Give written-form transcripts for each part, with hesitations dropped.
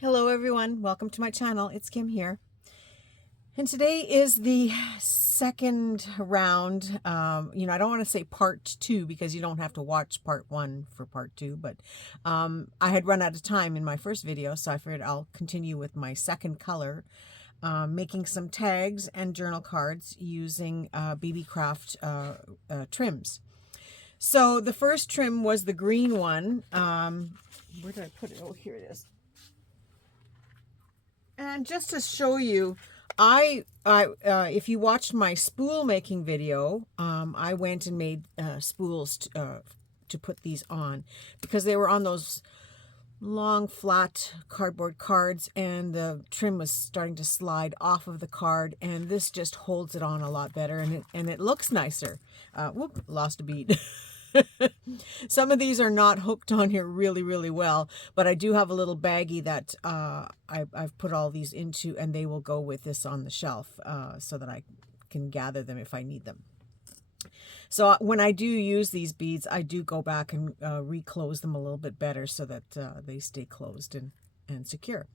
Hello everyone, welcome to my channel. It's Kim here. And today is the second round. I don't want to say part two because you don't have to watch part one for part two, but I had run out of time in my first video, so I figured I'll continue with my second color, making some tags and journal cards using Beebeecraft trims. So the first trim was the green one. Where did I put it? Oh, here it is. And just to show you, if you watched my spool making video, I went and made spools to put these on because they were on those long flat cardboard cards and the trim was starting to slide off of the card, and this just holds it on a lot better, and it looks nicer. Whoop, lost a bead. Some of these are not hooked on here really well, but I do have a little baggie that I've put all these into, and they will go with this on the shelf so that I can gather them if I need them. So when I do use these beads, I do go back and reclose them a little bit better so that they stay closed and secure.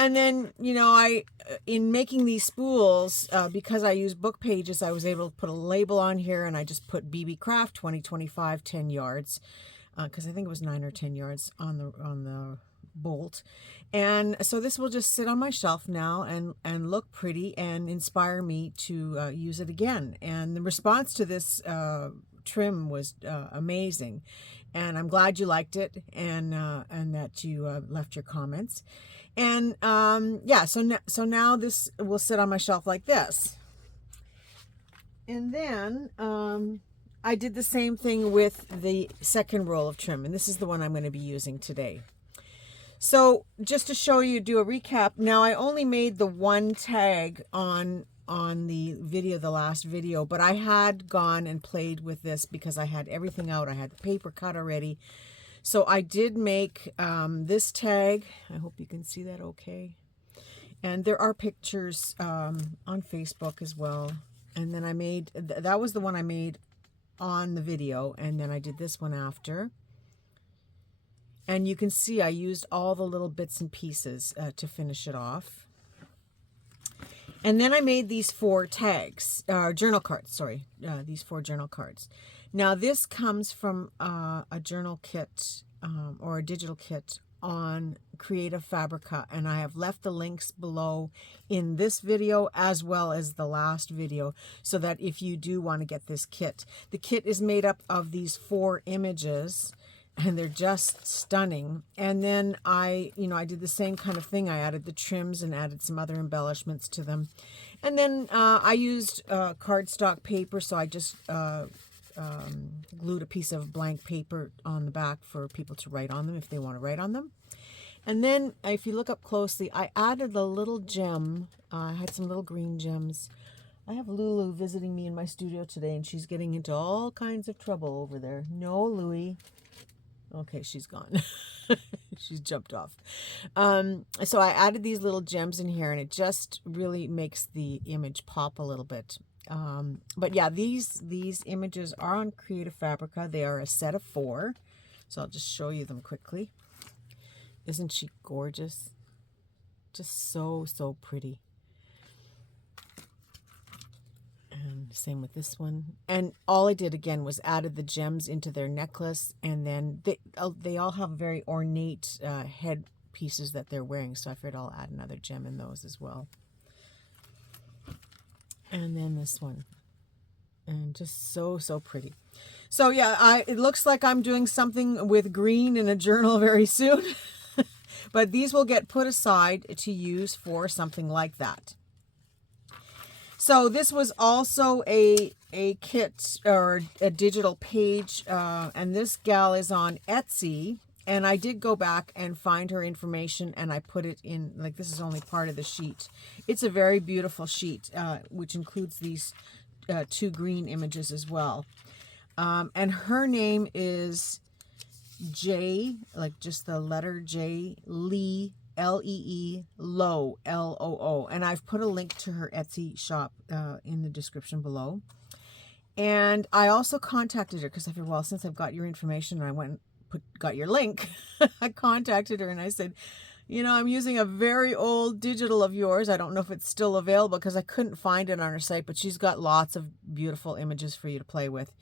And then, in making these spools, because I use book pages, I was able to put a label on here, and I just put Beebeecraft 2025 10 yards, because I think it was 9 or 10 yards on the bolt. And so this will just sit on my shelf now and look pretty and inspire me to use it again. And the response to this trim was amazing, and I'm glad you liked it and that you left your comments. And yeah, so now this will sit on my shelf like this. And then I did the same thing with the second roll of trim, and this is the one I'm going to be using today. So just to show you, do a recap. Now I only made the one tag on the video, the last video, but I had gone and played with this because I had everything out. I had the paper cut already. So I did make this tag. I hope you can see that okay. And there are pictures on Facebook as well. And then I made, that was the one I made on the video, and then I did this one after. And you can see I used all the little bits and pieces to finish it off. And then I made these 4 tags, journal cards, sorry, these 4 journal cards. Now this comes from a journal kit or a digital kit on Creative Fabrica, and I have left the links below in this video as well as the last video, so that if you do want to get this kit. The kit is made up of these 4 images, and they're just stunning. And then I did the same kind of thing. I added the trims and added some other embellishments to them. And then I used cardstock paper, so I just glued a piece of blank paper on the back for people to write on them if they want to write on them. And then if you look up closely, I added a little gem. I had some little green gems. I have Lulu visiting me in my studio today, and she's getting into all kinds of trouble over there. No, Louie. Okay, she's gone. She's jumped off. So I added these little gems in here, and it just really makes the image pop a little bit. But yeah, these images are on Creative Fabrica. They are a set of 4. So I'll just show you them quickly. Isn't she gorgeous? Just so pretty. And same with this one. And all I did again was added the gems into their necklace, and then they all have very ornate head pieces that they're wearing, so I figured I'll add another gem in those as well. And then this one, and just so pretty. So yeah, it looks like I'm doing something with green in a journal very soon. But these will get put aside to use for something like that. So this was also a kit or a digital page, and this gal is on Etsy, and I did go back and find her information, and I put it in, like, this is only part of the sheet. It's a very beautiful sheet, which includes these 2 green images as well. And her name is J, like just the letter J, Lee, JLeeLoo, LOO. And I've put a link to her Etsy shop in the description below. And I also contacted her because I figured, well, since I've got your information and I went and got your link, I contacted her and I said, You know, I'm using a very old digital of yours. I don't know if it's still available because I couldn't find it on her site, but she's got lots of beautiful images for you to play with.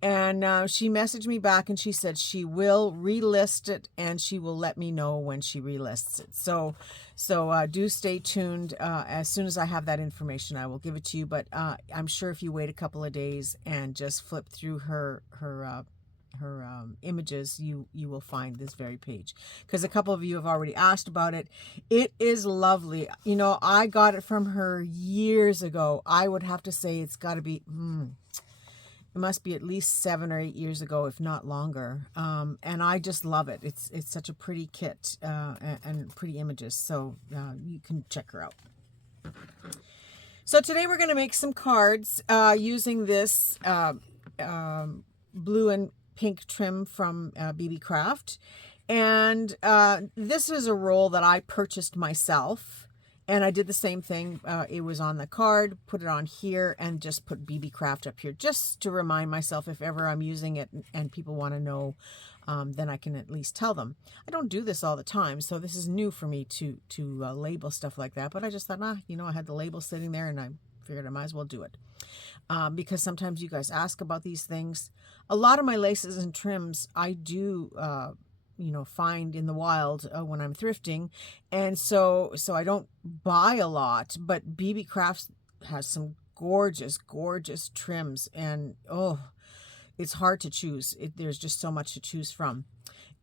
And she messaged me back and she said she will relist it and she will let me know when she relists it. So do stay tuned. As soon as I have that information, I will give it to you. But I'm sure if you wait a couple of days and just flip through her images, you will find this very page, because a couple of you have already asked about it. It is lovely. You know, I got it from her years ago. I would have to say it's got to be it must be at least 7 or 8 years ago, if not longer. And I just love it. It's such a pretty kit and pretty images. So you can check her out. So today we're going to make some cards using this blue and pink trim from Beebeecraft. And this is a roll that I purchased myself. And I did the same thing. It was on the card, put it on here, and just put Beebeecraft up here, just to remind myself if ever I'm using it and people want to know, then I can at least tell them. I don't do this all the time, so this is new for me to label stuff like that. But I just thought, you know, I had the label sitting there, and I figured I might as well do it. Because sometimes you guys ask about these things. A lot of my laces and trims I do you know, find in the wild when I'm thrifting, and so I don't buy a lot, but Beebeecraft has some gorgeous trims, and oh, it's hard to choose. There's just so much to choose from.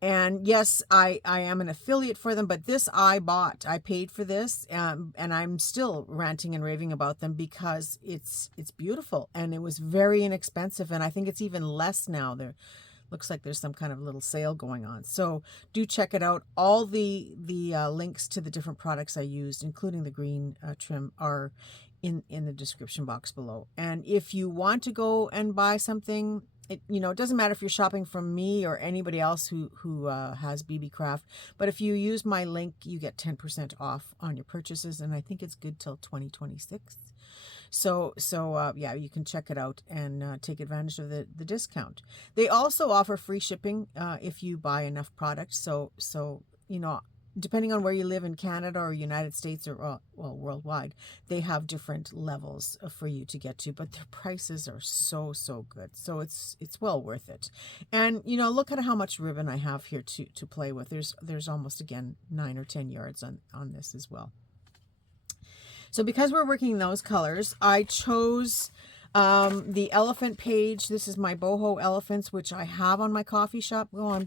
And yes, I am an affiliate for them, but this I bought. I paid for this, and I'm still ranting and raving about them because it's beautiful, and it was very inexpensive, and I think it's even less now. Looks like there's some kind of little sale going on. So do check it out. All the links to the different products I used, including the green trim, are in the description box below. And if you want to go and buy something, it doesn't matter if you're shopping from me or anybody else who has Beebeecraft, but if you use my link, you get 10% off on your purchases, and I think it's good till 2026. So yeah, you can check it out and take advantage of the discount. They also offer free shipping if you buy enough products. So you know, depending on where you live in Canada or United States or well worldwide, they have different levels for you to get to, but their prices are so good. So it's well worth it. And you know, look at how much ribbon I have here to play with. There's almost, again, 9 or 10 yards on this as well. So because we're working those colors, I chose the elephant page. This is my Boho Elephants, which I have on my coffee shop. Oh,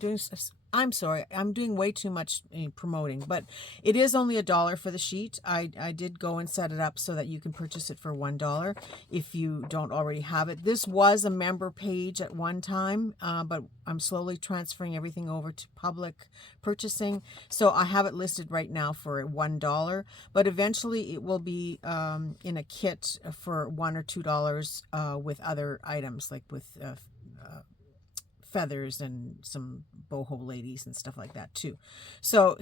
I'm sorry, I'm doing way too much promoting, but it is only $1 for the sheet. I did go and set it up so that you can purchase it for $1 if you don't already have it. This was a member page at one time, but I'm slowly transferring everything over to public purchasing. So I have it listed right now for $1, but eventually it will be in a kit for $1 or $2 with other items, like with feathers and some boho ladies and stuff like that too. So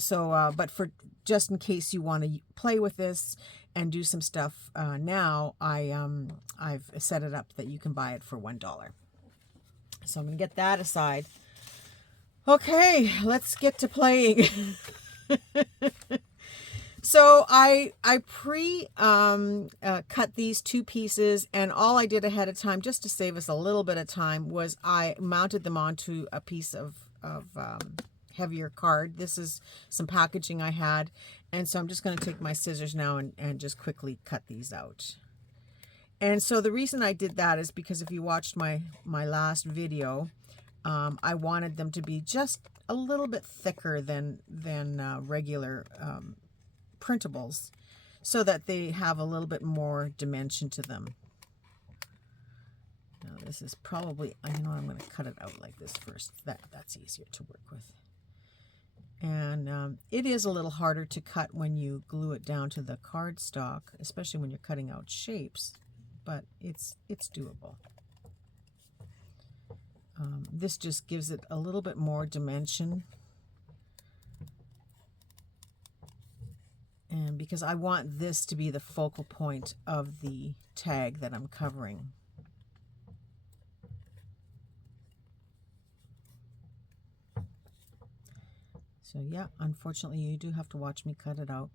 but for just in case you want to play with this and do some stuff now, I've set it up that you can buy it for $1. So I'm gonna get that aside. Okay, let's get to playing. So I cut these two pieces, and all I did ahead of time, just to save us a little bit of time, was I mounted them onto a piece of heavier card. This is some packaging I had, and so I'm just going to take my scissors now and just quickly cut these out. And so the reason I did that is because if you watched my last video, I wanted them to be just a little bit thicker than regular printables, so that they have a little bit more dimension to them. Now this is probably, I'm going to cut it out like this first. That's easier to work with. And it is a little harder to cut when you glue it down to the cardstock, especially when you're cutting out shapes, but it's doable. This just gives it a little bit more dimension. And because I want this to be the focal point of the tag that I'm covering. So So yeah, unfortunately you do have to watch me cut it out.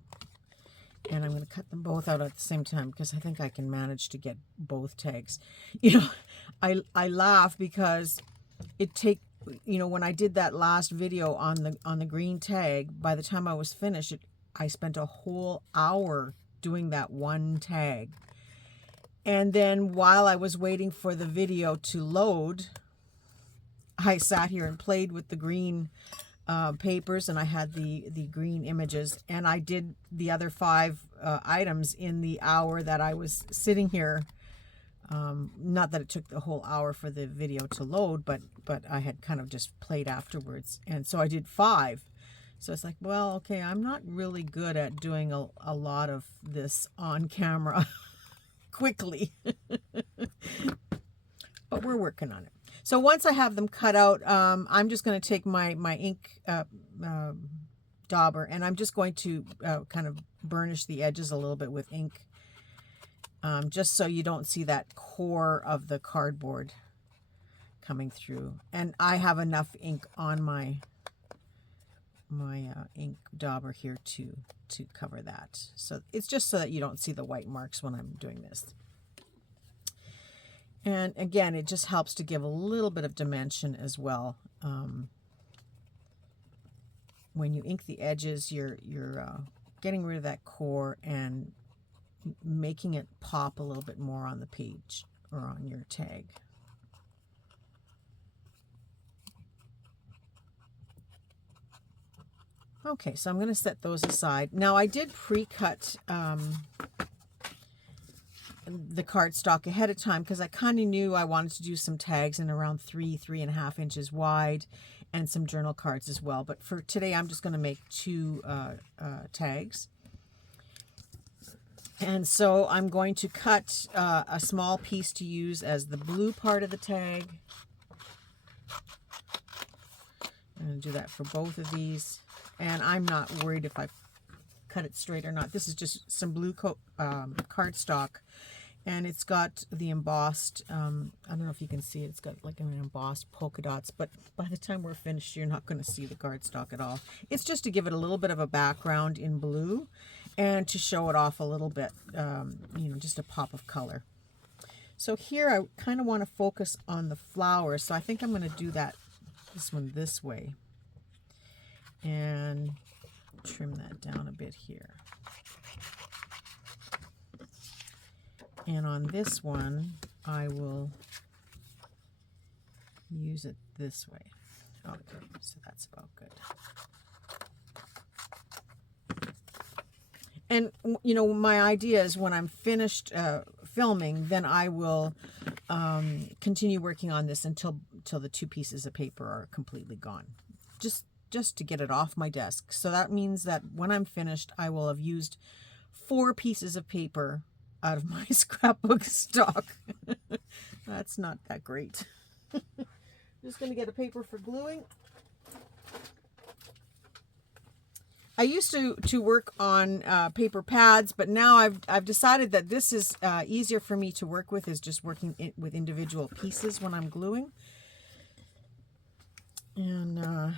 And I'm going to cut them both out at the same time because I think I can manage to get both tags. You know, I laugh because when I did that last video on the green tag, by the time I was finished, I spent a whole hour doing that one tag. And then while I was waiting for the video to load, I sat here and played with the green papers, and I had the green images, and I did the other 5 items in the hour that I was sitting here. Not that it took the whole hour for the video to load, but I had kind of just played afterwards, and so I did 5. So it's like, well, okay, I'm not really good at doing a lot of this on camera quickly, but we're working on it. So once I have them cut out, I'm just going to take my ink dauber, and I'm just going to kind of burnish the edges a little bit with ink, just so you don't see that core of the cardboard coming through. And I have enough ink on my ink dauber here to cover that. So it's just so that you don't see the white marks when I'm doing this. And again, it just helps to give a little bit of dimension as well. When you ink the edges, you're getting rid of that core and making it pop a little bit more on the page or on your tag. Okay, so I'm going to set those aside. Now, I did pre-cut the cardstock ahead of time because I kind of knew I wanted to do some tags in around 3.5 inches wide and some journal cards as well. But for today, I'm just going to make 2 tags. And so I'm going to cut a small piece to use as the blue part of the tag. I'm going to do that for both of these. And I'm not worried if I cut it straight or not. This is just some blue cardstock. And it's got the embossed, I don't know if you can see it, it's got like an embossed polka dots, but by the time we're finished, you're not going to see the cardstock at all. It's just to give it a little bit of a background in blue and to show it off a little bit, just a pop of color. So here I kind of want to focus on the flowers, so I think I'm going to do this one this way and trim that down a bit here. And on this one, I will use it this way. Okay, so that's about good. And, my idea is when I'm finished filming, then I will continue working on this until the 2 pieces of paper are completely gone. Just to get it off my desk. So that means that when I'm finished, I will have used 4 pieces of paper out of my scrapbook stock. That's not that great. Just going to get a paper for gluing. I used to work on paper pads, but now I've decided that this is easier for me to work with, is just working with individual pieces when I'm gluing. And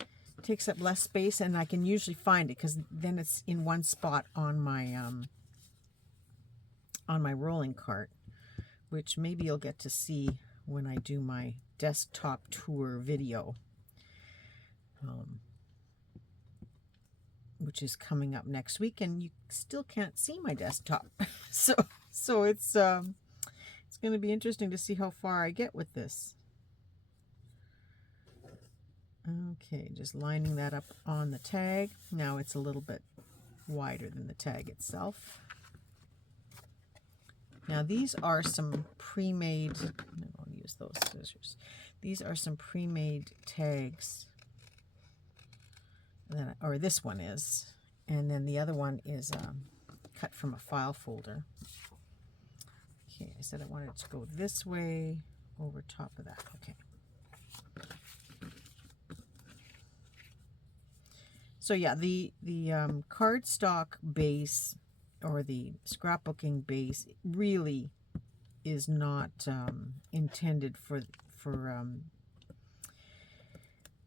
it takes up less space, and I can usually find it because then it's in one spot on my rolling cart, which maybe you'll get to see when I do my desktop tour video, which is coming up next week, and you still can't see my desktop. so it's going to be interesting to see how far I get with this. Okay, just lining that up on the tag. Now it's a little bit wider than the tag itself. Now these are some pre-made, I'll use those scissors. These are some pre-made tags, or this one is, and then the other one is cut from a file folder. Okay, I said I wanted it to go this way over top of that. Okay. So yeah, the cardstock base, or the scrapbooking base, really is not intended for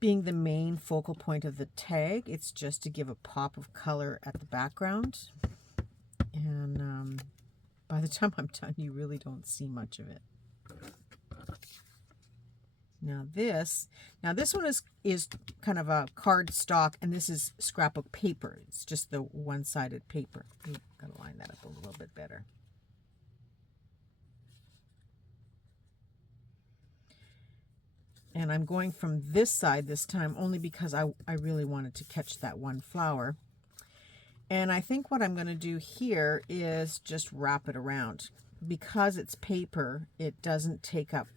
being the main focal point of the tag. It's just to give a pop of color at the background. And by the time I'm done, you really don't see much of it. Now this one is kind of a card stock, and this is scrapbook paper. It's just the one-sided paper. Ooh, gotta line that up a little bit better. And I'm going from this side this time only because I really wanted to catch that one flower. And I think what I'm going to do here is just wrap it around. Because it's paper, it doesn't take up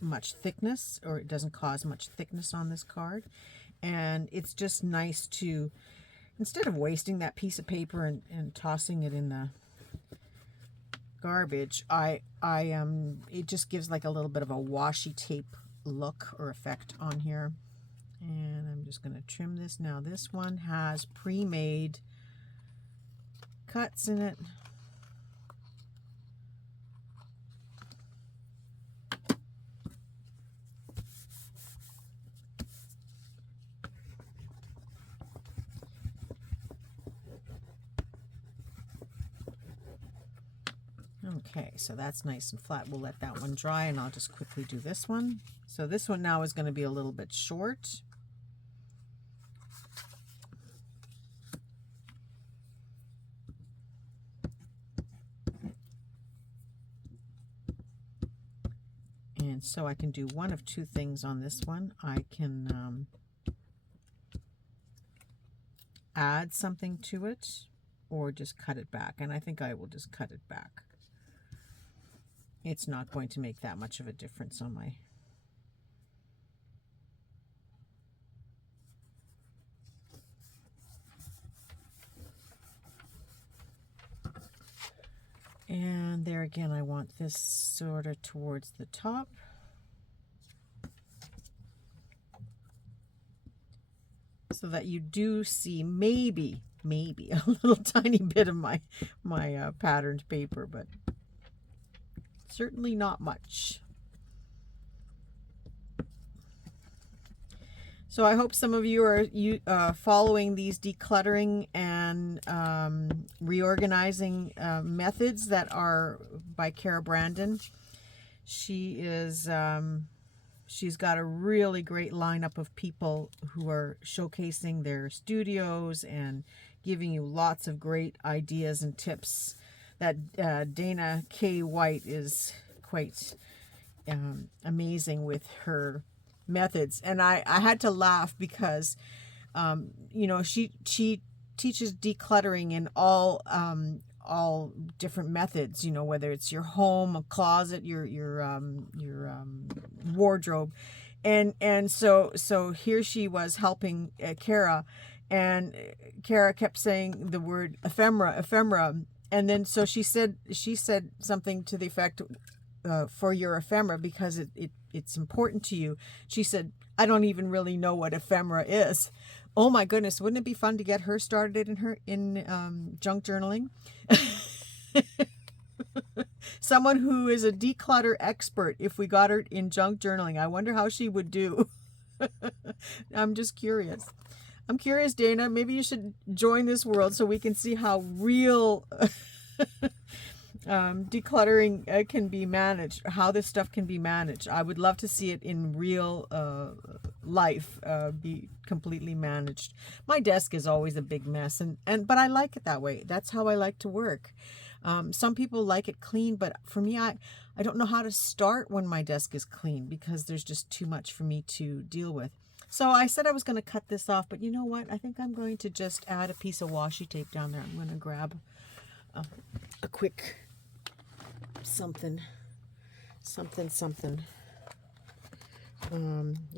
much thickness, or it doesn't cause much thickness on this card. And it's just nice to, instead of wasting that piece of paper and tossing it in the garbage, it just gives like a little bit of a washi tape look or effect on here. And I'm just going to trim this. Now this one has pre-made cuts in it. Okay, so that's nice and flat. We'll let that one dry, and I'll just quickly do this one. So this one now is going to be a little bit short. And so I can do one of two things on this one. I can add something to it, or just cut it back. And I think I will just cut it back. It's not going to make that much of a difference on my... And there again, I want this sort of towards the top. So that you do see maybe a little tiny bit of my patterned paper, but certainly not much. So I hope some of you are following these decluttering and reorganizing methods that are by Kara Brandon. She is she's got a really great lineup of people who are showcasing their studios and giving you lots of great ideas and tips. That Dana K. White is quite amazing with her methods, and I had to laugh because you know, she teaches decluttering in all different methods, you know, whether it's your home, a closet, your wardrobe, and so here she was helping Kara, and Kara kept saying the word ephemera. And then so she said something to the effect, for your ephemera, because it's important to you. She said, I don't even really know what ephemera is. Oh my goodness, wouldn't it be fun to get her started in junk journaling? Someone who is a declutter expert, if we got her in junk journaling, I wonder how she would do. I'm just curious. I'm curious, Dana, maybe you should join this world so we can see how real decluttering can be managed, how this stuff can be managed. I would love to see it in real life, be completely managed. My desk is always a big mess, but I like it that way. That's how I like to work. Some people like it clean, but for me, I don't know how to start when my desk is clean because there's just too much for me to deal with. So I said I was going to cut this off, but you know what? I think I'm going to just add a piece of washi tape down there. I'm going to grab a quick something. You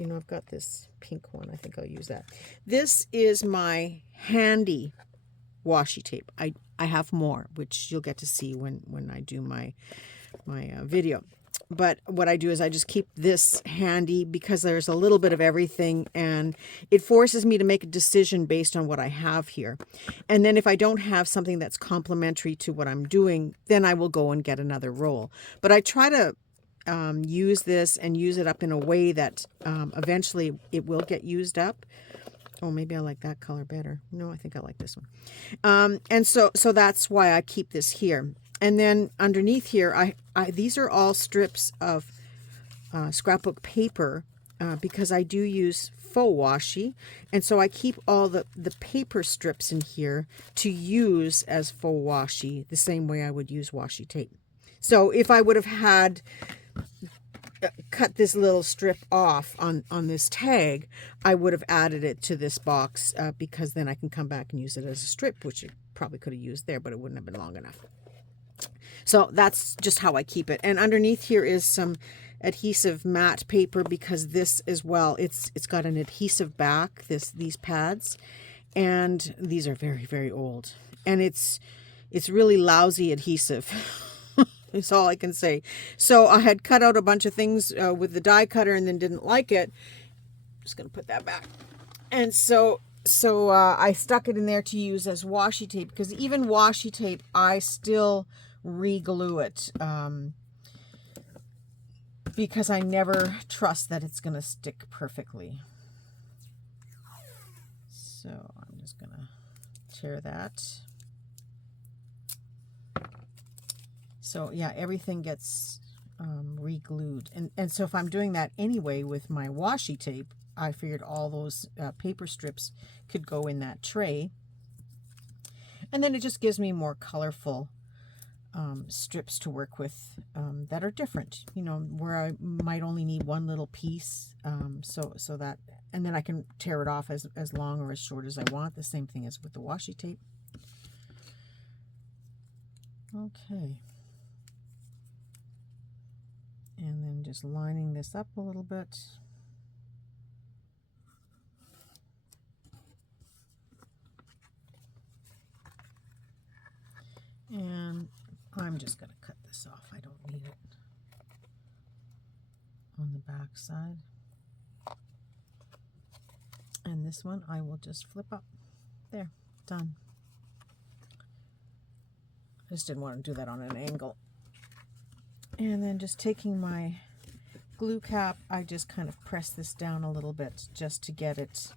know, I've got this pink one. I think I'll use that. This is my handy washi tape. I have more, which you'll get to see when I do my video. But what I do is I just keep this handy because there's a little bit of everything, and it forces me to make a decision based on what I have here. And then if I don't have something that's complementary to what I'm doing, then I will go and get another roll. But I try to use this and use it up in a way that eventually it will get used up. Oh, maybe I like that color better. No, I think I like this one. And so that's why I keep this here. And then underneath here, these are all strips of scrapbook paper because I do use faux washi, and so I keep all the paper strips in here to use as faux washi, the same way I would use washi tape. So if I would have had cut this little strip off on this tag, I would have added it to this box because then I can come back and use it as a strip, which you probably could have used there, but it wouldn't have been long enough. So that's just how I keep it. And underneath here is some adhesive matte paper, because this as well, it's got an adhesive back, these pads, and these are very, very old, and it's really lousy adhesive. Is all I can say. So I had cut out a bunch of things with the die cutter and then didn't like it. Just gonna put that back. And so I stuck it in there to use as washi tape, because even washi tape I still re-glue it because I never trust that it's gonna stick perfectly. So I'm just gonna tear that. So yeah, everything gets re-glued. And so if I'm doing that anyway with my washi tape, I figured all those paper strips could go in that tray. And then it just gives me more colorful strips to work with that are different, you know, where I might only need one little piece. So that, and then I can tear it off as long or as short as I want. The same thing as with the washi tape. Okay. And then just lining this up a little bit. And I'm just going to cut this off. I don't need it on the back side. And this one I will just flip up. There, done. I just didn't want to do that on an angle. And then just taking my glue cap, I just kind of press this down a little bit just to get it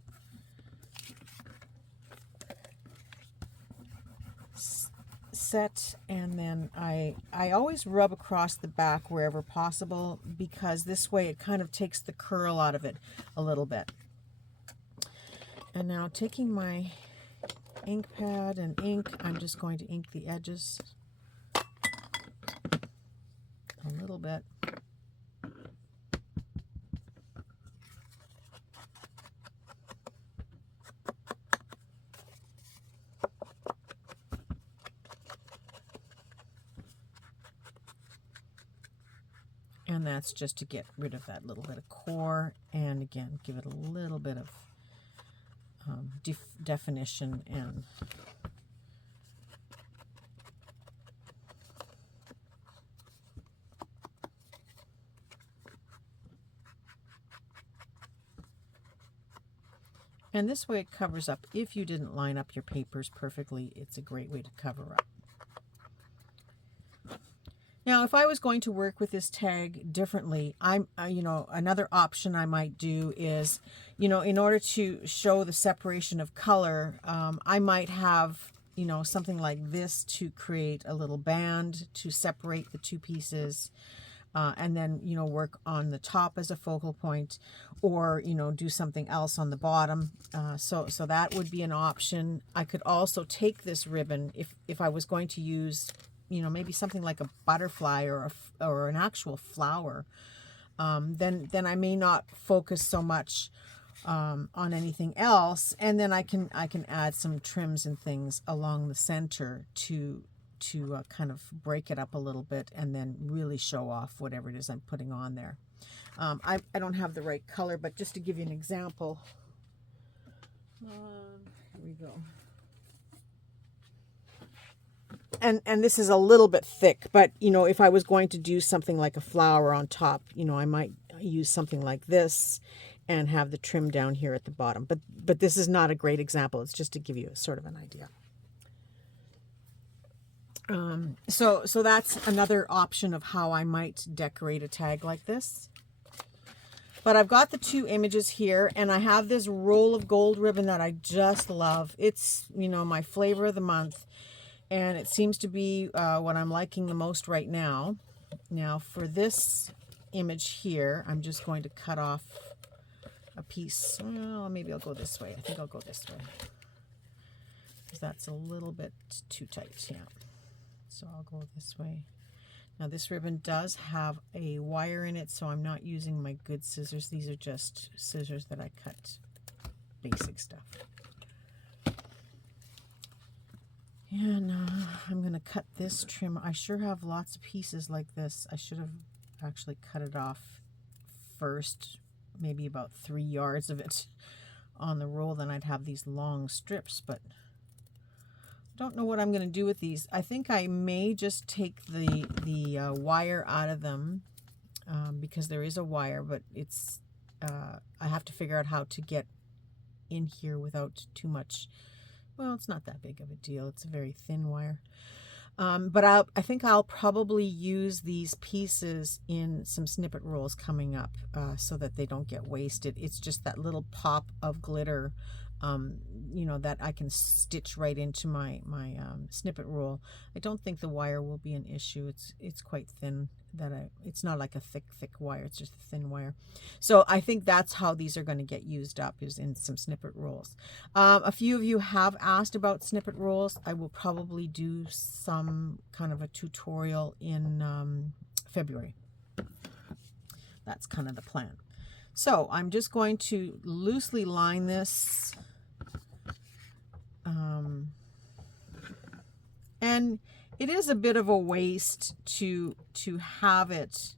set. And then I always rub across the back wherever possible, because this way it kind of takes the curl out of it a little bit. And now taking my ink pad and ink, I'm just going to ink the edges a little bit. And that's just to get rid of that little bit of core, and again, give it a little bit of definition. And this way it covers up. If you didn't line up your papers perfectly, it's a great way to cover up. Now, if I was going to work with this tag differently, you know, another option I might do is, you know, in order to show the separation of color, I might have, you know, something like this to create a little band to separate the two pieces, and then, you know, work on the top as a focal point, or, you know, do something else on the bottom. So that would be an option. I could also take this ribbon if I was going to use, you know, maybe something like a butterfly or an actual flower, then I may not focus so much on anything else, and then I can add some trims and things along the center to kind of break it up a little bit, and then really show off whatever it is I'm putting on there. I don't have the right color, but just to give you an example, here we go. And this is a little bit thick, but, you know, if I was going to do something like a flower on top, you know, I might use something like this and have the trim down here at the bottom. But this is not a great example. It's just to give you sort of an idea. So that's another option of how I might decorate a tag like this. But I've got the two images here, and I have this roll of gold ribbon that I just love. It's, you know, my flavor of the month, and it seems to be what I'm liking the most right now. Now for this image here, I'm just going to cut off a piece. Well, maybe I'll go this way. I think I'll go this way, because that's a little bit too tight. Yeah. So I'll go this way. Now this ribbon does have a wire in it, so I'm not using my good scissors. These are just scissors that I cut basic stuff. And I'm going to cut this trim. I sure have lots of pieces like this. I should have actually cut it off first, maybe about 3 yards of it on the roll. Then I'd have these long strips, but don't know what I'm going to do with these. I think I may just take the wire out of them, because there is a wire, but it's I have to figure out how to get in here without too much. Well, it's not that big of a deal. It's a very thin wire. But I think I'll probably use these pieces in some snippet rolls coming up, so that they don't get wasted. It's just that little pop of glitter, you know, that I can stitch right into my snippet roll. I don't think the wire will be an issue. It's quite thin. It's not like a thick wire. It's just a thin wire. So I think that's how these are going to get used up, is in some snippet rolls. A few of you have asked about snippet rolls. I will probably do some kind of a tutorial in February. That's kind of the plan. So I'm just going to loosely line this. And it is a bit of a waste to have it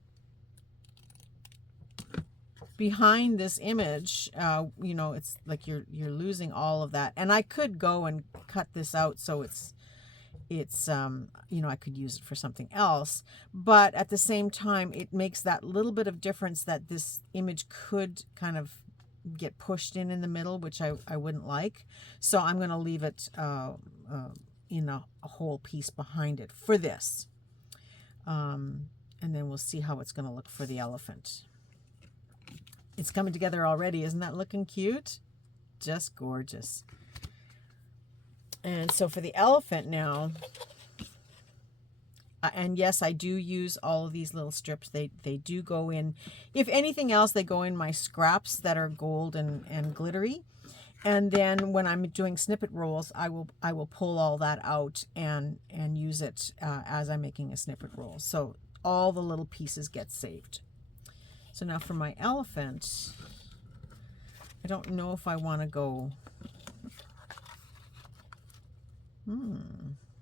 behind this image. You know, it's like you're losing all of that. And I could go and cut this out so it's you know, I could use it for something else, but at the same time it makes that little bit of difference that this image could kind of get pushed in the middle, which I wouldn't like. So I'm going to leave it in a whole piece behind it for this, and then we'll see how it's going to look for the elephant. It's coming together already. Isn't that looking cute? Just gorgeous. And so for the elephant now, and yes, I do use all of these little strips. They do go in, if anything else, they go in my scraps that are gold and glittery. And then when I'm doing snippet rolls, I will pull all that out and use it as I'm making a snippet roll. So all the little pieces get saved. So now for my elephant, I don't know if I want to go.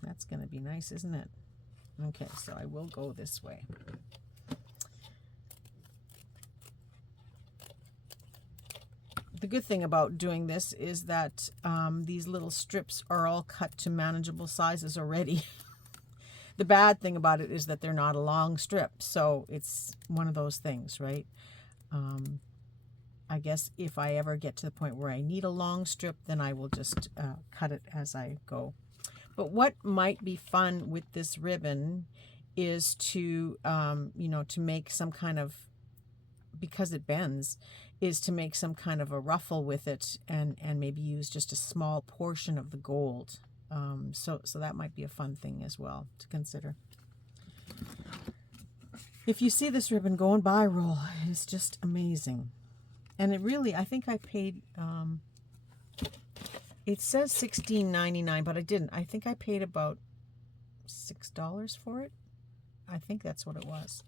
That's going to be nice, isn't it? Okay, so I will go this way. The good thing about doing this is that these little strips are all cut to manageable sizes already. The bad thing about it is that they're not a long strip, so it's one of those things, right? I guess if I ever get to the point where I need a long strip, then I will just cut it as I go. But what might be fun with this ribbon is to, you know, to make some kind of, because it bends, is to make some kind of a ruffle with it and maybe use just a small portion of the gold. So that might be a fun thing as well to consider. If you see this ribbon going viral, it's just amazing. And it really, I think I paid, it says $16.99, but I didn't. I think I paid about $6 for it. I think that's what it was.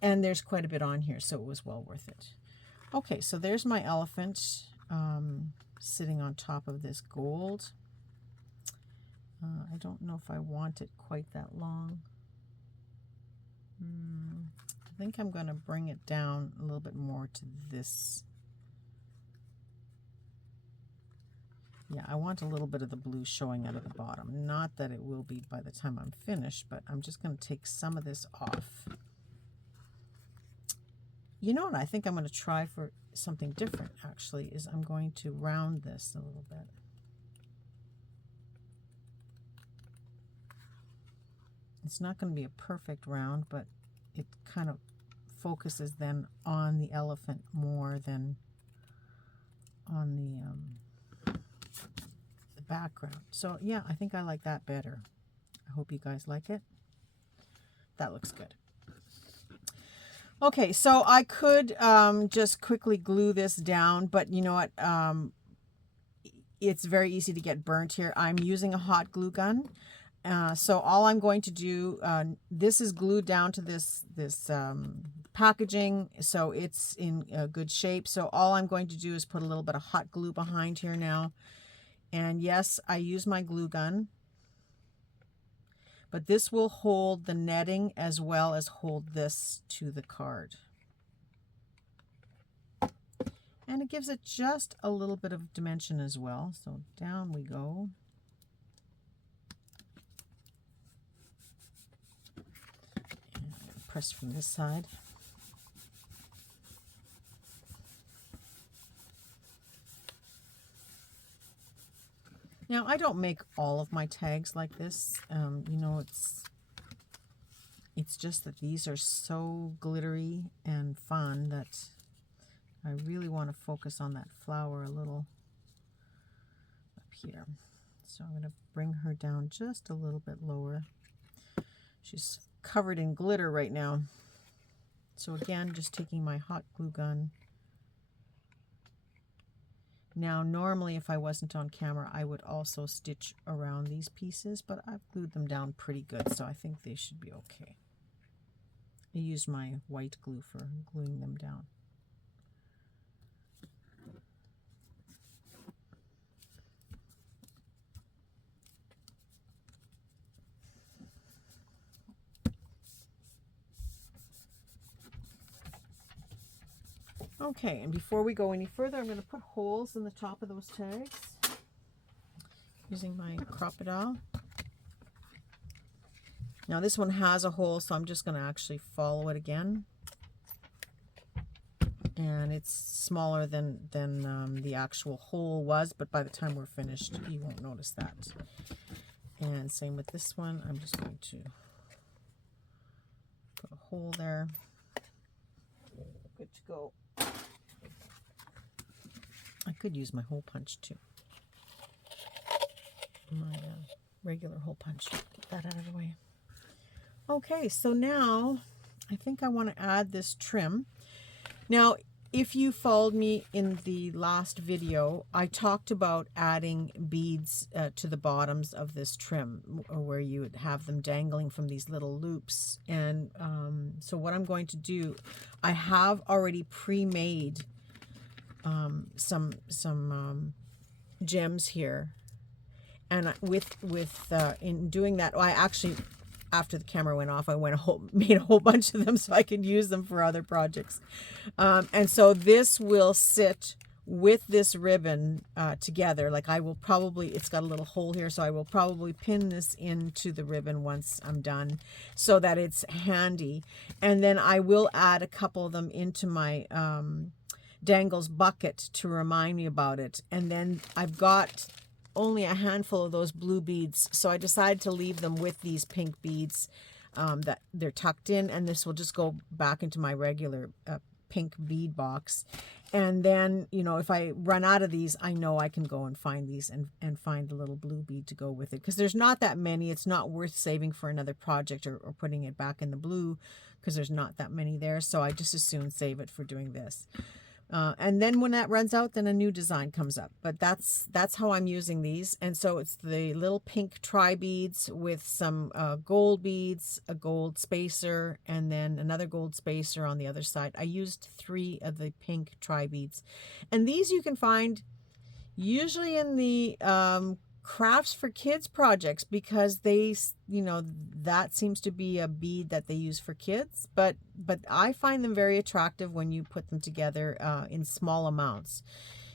And there's quite a bit on here, so it was well worth it. Okay, so there's my elephant sitting on top of this gold. I don't know if I want it quite that long. I think I'm going to bring it down a little bit more to this. Yeah, I want a little bit of the blue showing out of the bottom. Not that it will be by the time I'm finished, but I'm just going to take some of this off. You know what I think I'm going to try for something different, actually, is I'm going to round this a little bit. It's not going to be a perfect round, but it kind of focuses then on the elephant more than on the background. So yeah, I think I like that better. I hope you guys like it. That looks good. Okay, so I could just quickly glue this down, but you know what? It's very easy to get burnt here. I'm using a hot glue gun. So all I'm going to do, this is glued down to this packaging, so it's in good shape. So all I'm going to do is put a little bit of hot glue behind here now. And yes, I use my glue gun. But this will hold the netting as well as hold this to the card. And it gives it just a little bit of dimension as well. So down we go. And I'm going to press from this side. Now, I don't make all of my tags like this. You know, it's just that these are so glittery and fun that I really want to focus on that flower a little up here. So I'm going to bring her down just a little bit lower. She's covered in glitter right now. So again, just taking my hot glue gun. Now, normally if I wasn't on camera, I would also stitch around these pieces, but I've glued them down pretty good, so I think they should be okay. I used my white glue for gluing them down. Okay, and before we go any further, I'm going to put holes in the top of those tags using my crocodile. Now this one has a hole, so I'm just going to actually follow it again. And it's smaller than the actual hole was, but by the time we're finished, you won't notice that. And same with this one. I'm just going to put a hole there. Good to go. I could use my hole punch too. My regular hole punch. Get that out of the way. Okay, so now I think I want to add this trim. Now, if you followed me in the last video, I talked about adding beads to the bottoms of this trim, where you would have them dangling from these little loops. And so what I'm going to do, I have already pre-made some gems here, and in doing that, I actually, after the camera went off, I made a whole bunch of them so I could use them for other projects. And so this will sit with this ribbon together. Like I will probably, it's got a little hole here, so I will probably pin this into the ribbon once I'm done so that it's handy. And then I will add a couple of them into my Dangles bucket to remind me about it. And then I've got only a handful of those blue beads, so I decided to leave them with these pink beads that they're tucked in, and this will just go back into my regular pink bead box. And then, you know, if I run out of these, I know I can go and find these and find the little blue bead to go with it, because there's not that many. It's not worth saving for another project or putting it back in the blue, because there's not that many there, so I just as soon save it for doing this. And then when that runs out, then a new design comes up. But that's how I'm using these. And so it's the little pink tri beads with some gold beads, a gold spacer, and then another gold spacer on the other side. I used 3 of the pink tri beads. And these you can find usually in the crafts for kids projects, because they, you know, that seems to be a bead that they use for kids, but I find them very attractive when you put them together in small amounts.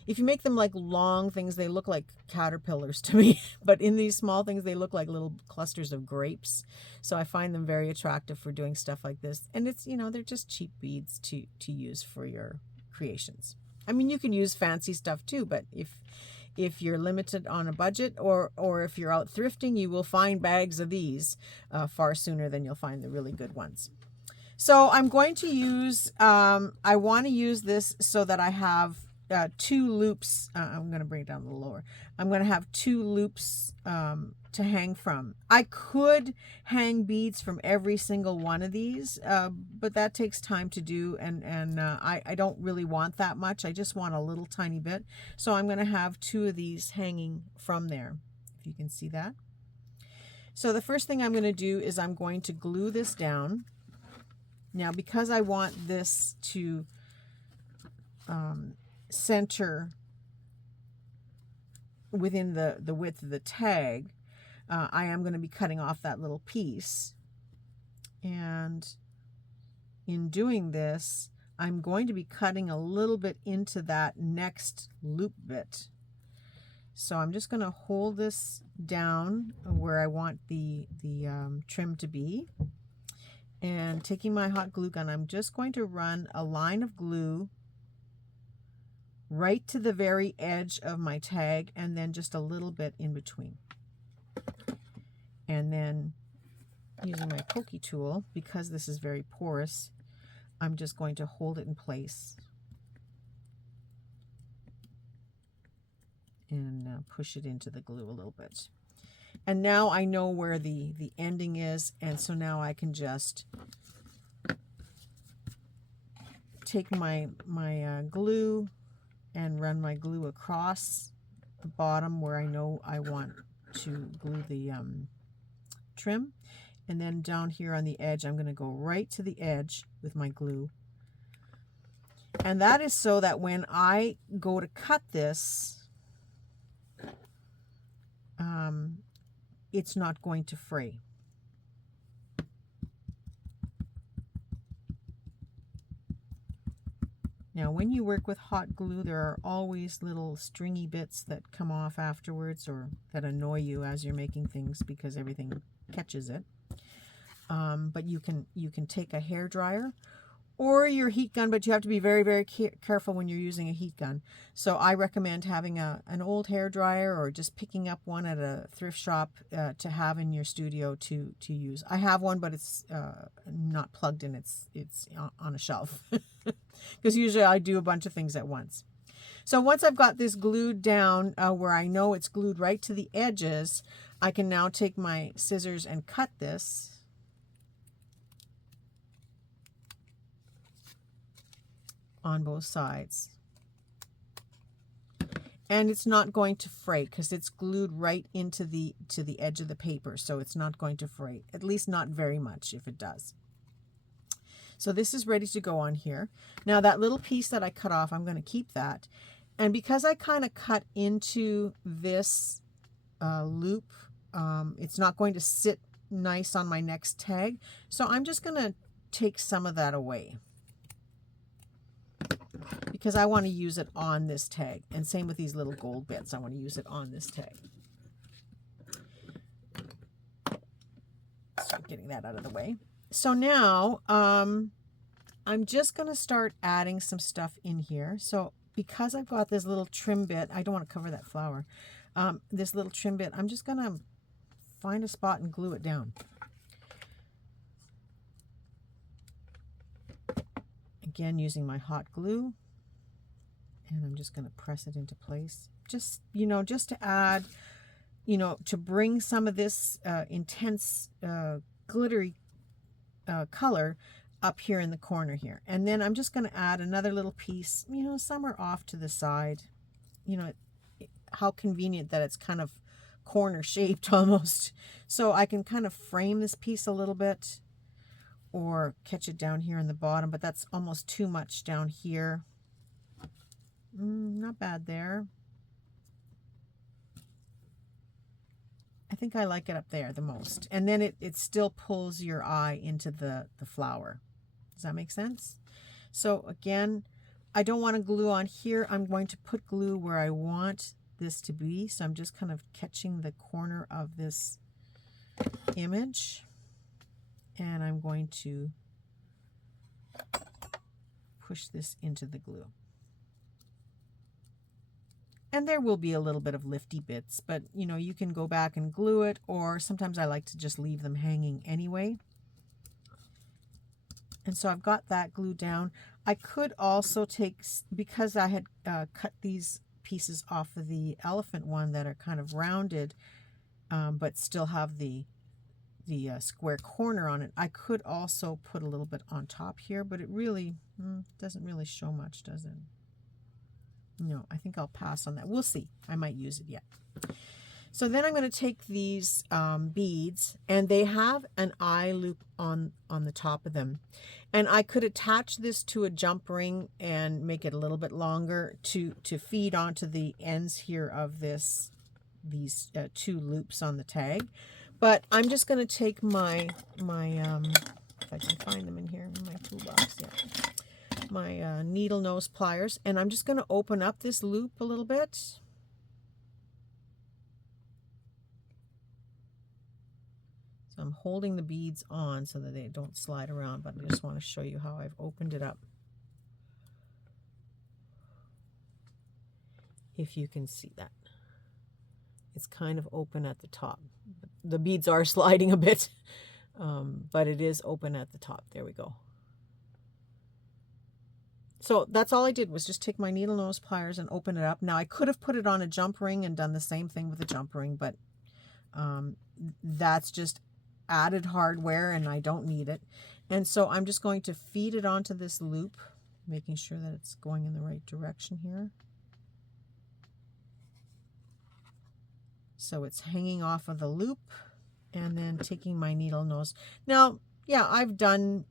If you make them like long things, they look like caterpillars to me, but in these small things, they look like little clusters of grapes. So I find them very attractive for doing stuff like this. And it's, you know, they're just cheap beads to use for your creations. I mean, you can use fancy stuff too, but if you're limited on a budget, or if you're out thrifting, you will find bags of these far sooner than you'll find the really good ones. So I'm going to use, I want to use this so that I have 2 loops. I'm going to bring it down a little lower. I'm going to have 2 loops to hang from. I could hang beads from every single one of these, but that takes time to do, and I don't really want that much. I just want a little tiny bit. So I'm going to have 2 of these hanging from there, if you can see that. So the first thing I'm going to do is I'm going to glue this down. Now, because I want this to center within the width of the tag, I am going to be cutting off that little piece. And in doing this, I'm going to be cutting a little bit into that next loop bit. So I'm just going to hold this down where I want the trim to be. And taking my hot glue gun, I'm just going to run a line of glue right to the very edge of my tag, and then just a little bit in between. And then using my pokey tool, because this is very porous, I'm just going to hold it in place and push it into the glue a little bit. And now I know where the ending is, and so now I can just take my glue and run my glue across the bottom where I know I want to glue the trim. And then down here on the edge, I'm going to go right to the edge with my glue. And that is so that when I go to cut this, it's not going to fray. Now, when you work with hot glue, there are always little stringy bits that come off afterwards, or that annoy you as you're making things because everything catches it. But you can take a hair dryer or your heat gun, but you have to be very, very careful when you're using a heat gun. So I recommend having an old hair dryer, or just picking up one at a thrift shop to have in your studio to use. I have one, but it's not plugged in. It's on a shelf because usually I do a bunch of things at once. So once I've got this glued down where I know it's glued right to the edges, I can now take my scissors and cut this. On both sides. And it's not going to fray because it's glued right into the edge of the paper, so it's not going to fray, at least not very much if it does. So this is ready to go on here. Now that little piece that I cut off, I'm going to keep that. And because I kind of cut into this loop, it's not going to sit nice on my next tag, so I'm just going to take some of that away, because I want to use it on this tag. And same with these little gold bits. I want to use it on this tag. So getting that out of the way. So now I'm just going to start adding some stuff in here. So because I've got this little trim bit, I don't want to cover that flower. This little trim bit, I'm just going to find a spot and glue it down. Again, using my hot glue. And I'm just going to press it into place. Just, just to add, to bring some of this intense glittery color up here in the corner here. And then I'm just going to add another little piece, somewhere off to the side. How convenient that it's kind of corner shaped almost. So I can kind of frame this piece a little bit, or catch it down here in the bottom, but that's almost too much down here. Not bad there. I think I like it up there the most. And then it still pulls your eye into the flower. Does that make sense? So again, I don't want to glue on here. I'm going to put glue where I want this to be. So I'm just kind of catching the corner of this image. And I'm going to push this into the glue. And there will be a little bit of lifty bits, but you know, you can go back and glue it, or sometimes I like to just leave them hanging anyway. And so I've got that glued down. I could also take, because I had cut these pieces off of the elephant one that are kind of rounded, but still have the square corner on it, I could also put a little bit on top here, but it really doesn't really show much, does it? No, I think I'll pass on that. We'll see. I might use it yet. So then I'm going to take these beads, and they have an eye loop on the top of them. And I could attach this to a jump ring and make it a little bit longer to feed onto the ends here of these two loops on the tag. But I'm just going to take my if I can find them in here in my toolbox, yeah, my needle nose pliers, and I'm just going to open up this loop a little bit. So I'm holding the beads on so that they don't slide around, but I just want to show you how I've opened it up. If you can see that. It's kind of open at the top. The beads are sliding a bit, but it is open at the top. There we go. So that's all I did, was just take my needle nose pliers and open it up. Now I could have put it on a jump ring and done the same thing with a jump ring, but that's just added hardware and I don't need it. And so I'm just going to feed it onto this loop, making sure that it's going in the right direction here. So it's hanging off of the loop, and then taking my needle nose. Now, yeah, I've done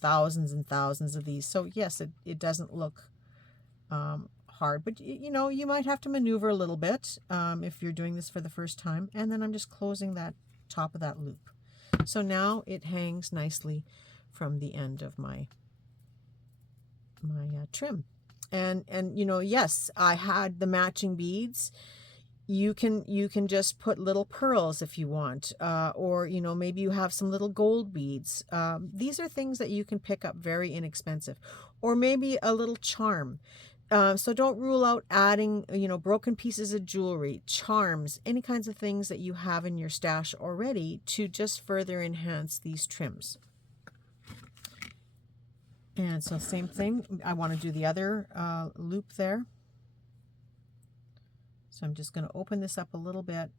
thousands and thousands of these, so yes, it doesn't look hard, but you know, you might have to maneuver a little bit if you're doing this for the first time. And then I'm just closing that top of that loop. So now it hangs nicely from the end of my trim. And you know, yes, I had the matching beads. You can just put little pearls if you want, or you know, maybe you have some little gold beads. These are things that you can pick up very inexpensive, or maybe a little charm. So don't rule out adding, you know, broken pieces of jewelry, charms, any kinds of things that you have in your stash already to just further enhance these trims. And so same thing, I want to do the other loop there. So I'm just going to open this up a little bit.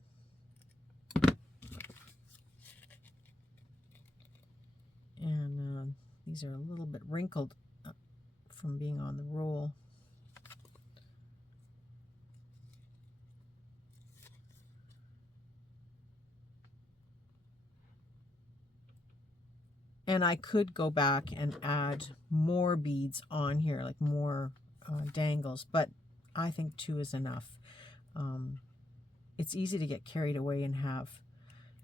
And these are a little bit wrinkled from being on the roll. And I could go back and add more beads on here, like more dangles, but I think 2 is enough. It's easy to get carried away and have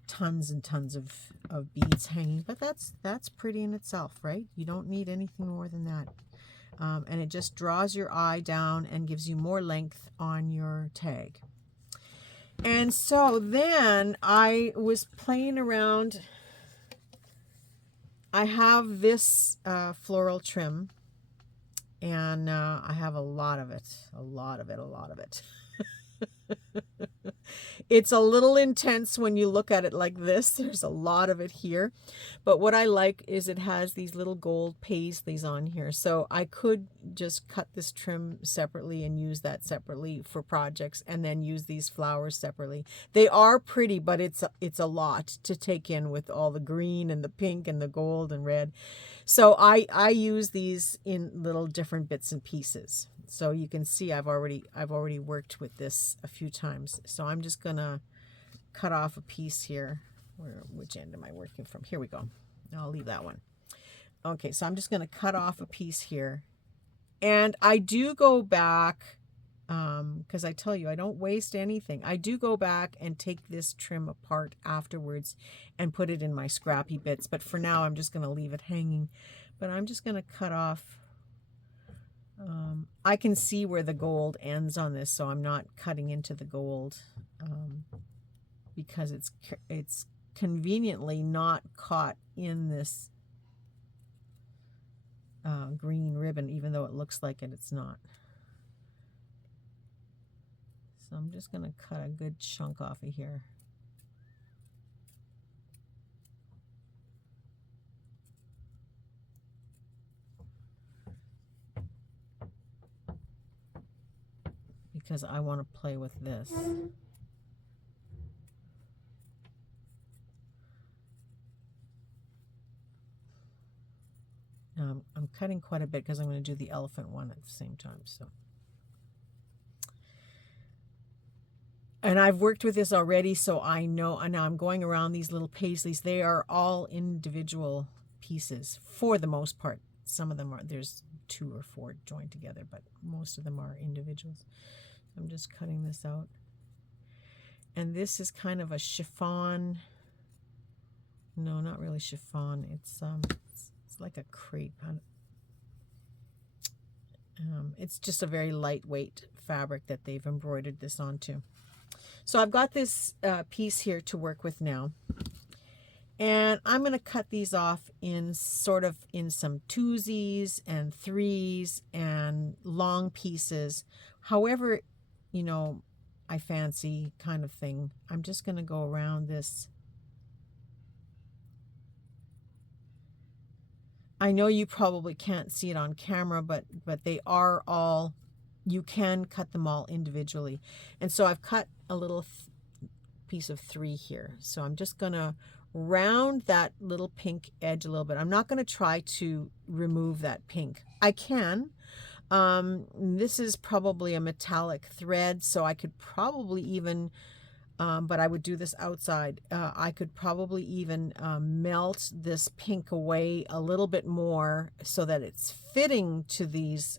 tons and tons of beads hanging, but that's pretty in itself, right? You don't need anything more than that. And it just draws your eye down and gives you more length on your tag. And so then I was playing around. I have this floral trim, and I have a lot of it. It's a little intense when you look at it like this. There's a lot of it here. But what I like is it has these little gold paisleys on here. So I could just cut this trim separately and use that separately for projects, and then use these flowers separately. They are pretty, but it's a lot to take in with all the green and the pink and the gold and red. So I use these in little different bits and pieces. So you can see I've already worked with this a few times. So I'm just gonna cut off a piece here. Which end am I working from? Here we go. I'll leave that one. Okay, so I'm just gonna cut off a piece here. And I do go back, because I tell you, I don't waste anything. I do go back and take this trim apart afterwards and put it in my scrappy bits. But for now, I'm just gonna leave it hanging. But I'm just gonna cut off. I can see where the gold ends on this, so I'm not cutting into the gold because it's conveniently not caught in this green ribbon, even though it looks like it, it's not. So I'm just going to cut a good chunk off of here. Because I want to play with this. I'm cutting quite a bit because I'm going to do the elephant one at the same time. So, and I've worked with this already, so I know. And now I'm going around these little paisleys. They are all individual pieces for the most part. Some of them are, there's 2 or 4 joined together, but most of them are individuals. I'm just cutting this out. And this is kind of a chiffon. No, not really chiffon. It's like a crepe. It's just a very lightweight fabric that they've embroidered this onto. So I've got this piece here to work with now. And I'm going to cut these off in sort of in some 2s and 3s and long pieces. However, you know, I fancy kind of thing. I'm just going to go around this. I know you probably can't see it on camera, but they are all, you can cut them all individually. And so I've cut a little piece of 3 here. So I'm just going to round that little pink edge a little bit. I'm not going to try to remove that pink. I can. This is probably a metallic thread, so I could probably even, but I would do this outside. I could probably even melt this pink away a little bit more so that it's fitting to these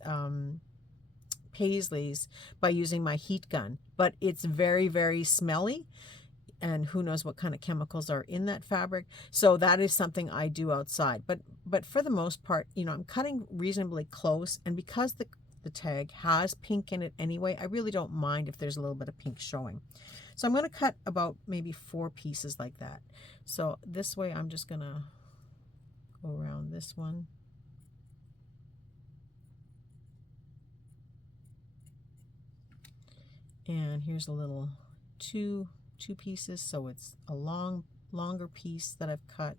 paisleys by using my heat gun. But it's very, very smelly, and who knows what kind of chemicals are in that fabric. So that is something I do outside. But for the most part, you know, I'm cutting reasonably close, and because the tag has pink in it anyway, I really don't mind if there's a little bit of pink showing. So I'm going to cut about maybe 4 pieces like that. So this way I'm just going to go around this one. And here's a little two pieces, so it's a longer piece that I've cut.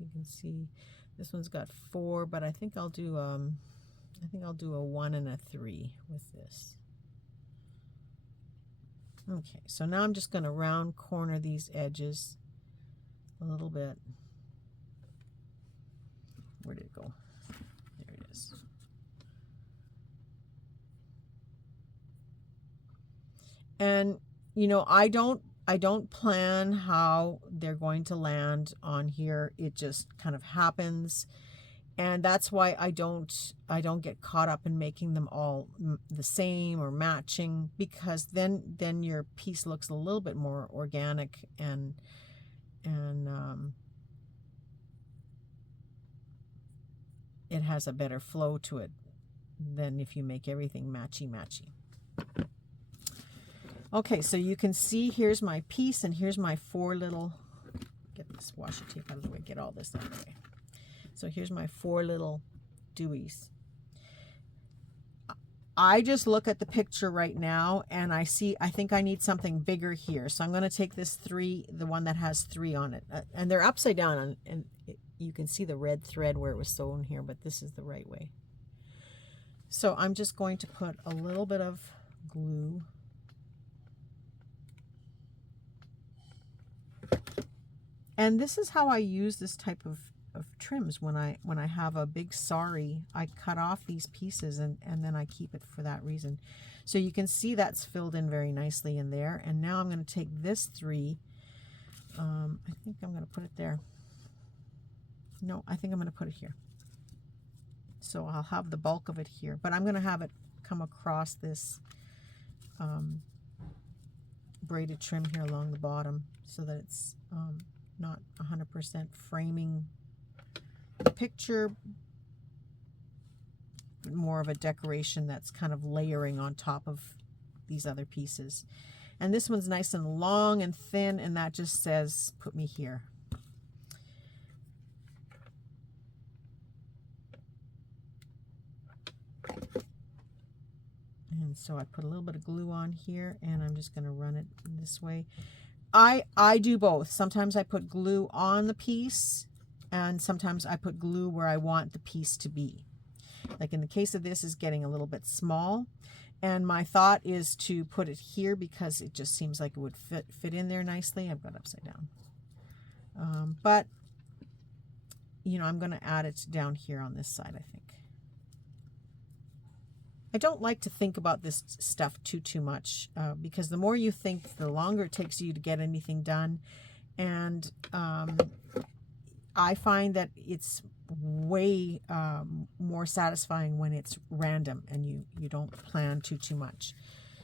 You can see this one's got 4, but I think I'll do a 1 and a 3 with this. Okay, so now I'm just going to round corner these edges a little bit. Where did it go? There it is. And you know, I don't plan how they're going to land on here. It just kind of happens. And that's why I don't get caught up in making them all the same or matching, because then your piece looks a little bit more organic and it has a better flow to it than if you make everything matchy. Okay, so you can see here's my piece, and here's my 4 little, get this washi tape out of the way, get all this out of the way. So here's my 4 little dewies. I just look at the picture right now and I think I need something bigger here. So I'm going to take this 3, the one that has 3 on it. And they're upside down, and you can see the red thread where it was sewn here, but this is the right way. So I'm just going to put a little bit of glue. And this is how I use this type of trims. When I have a big sari, I cut off these pieces and then I keep it for that reason. So you can see that's filled in very nicely in there. And now I'm going to take this 3. I think I'm going to put it there. No, I think I'm going to put it here. So I'll have the bulk of it here, but I'm going to have it come across this braided trim here along the bottom so that it's not 100% framing the picture, but more of a decoration that's kind of layering on top of these other pieces. And this one's nice and long and thin, and that just says put me here. And so I put a little bit of glue on here, and I'm just going to run it this way. I do both. Sometimes I put glue on the piece, and sometimes I put glue where I want the piece to be. Like in the case of this is getting a little bit small, and my thought is to put it here because it just seems like it would fit in there nicely. I've got it upside down. But, you know, I'm going to add it down here on this side, I think. I don't like to think about this stuff too much because the more you think, the longer it takes you to get anything done. And I find that it's way more satisfying when it's random and you don't plan too much.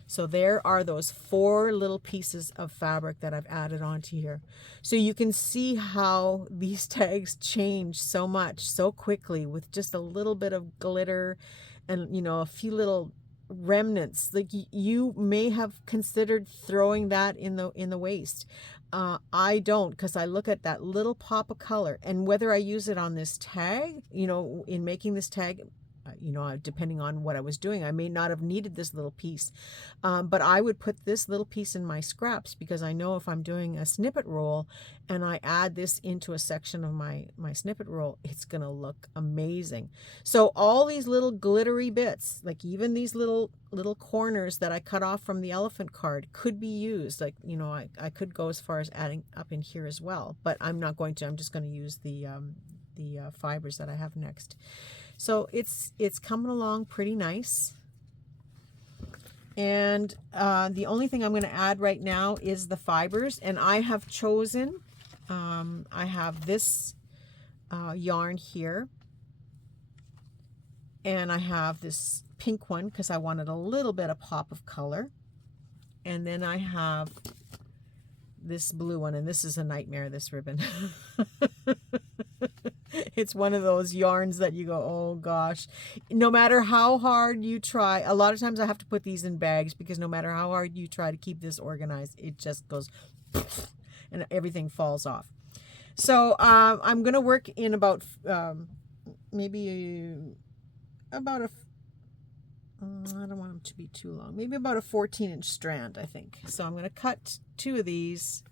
So there are those 4 little pieces of fabric that I've added onto here. So you can see how these tags change so much so quickly with just a little bit of glitter and, you know, a few little remnants. Like you may have considered throwing that in the waste. I don't, because I look at that little pop of color, and whether I use it on this tag, you know, in making this tag, you know, depending on what I was doing, I may not have needed this little piece, but I would put this little piece in my scraps because I know if I'm doing a snippet roll and I add this into a section of my snippet roll, it's gonna look amazing. So all these little glittery bits, like even these little corners that I cut off from the elephant card, could be used. Like, you know, I could go as far as adding up in here as well, but I'm not going to. I'm just going to use the fibers that I have next. So it's coming along pretty nice. And the only thing I'm going to add right now is the fibers. And I have chosen, I have this yarn here. And I have this pink one because I wanted a little bit of pop of color. And then I have this blue one, and this is a nightmare, this ribbon. It's one of those yarns that you go, oh gosh, no matter how hard you try. A lot of times I have to put these in bags because no matter how hard you try to keep this organized, it just goes and everything falls off. So I'm going to work in about maybe about a, I don't want them to be too long, maybe about a 14-inch strand, I think. So I'm going to cut 2 of these,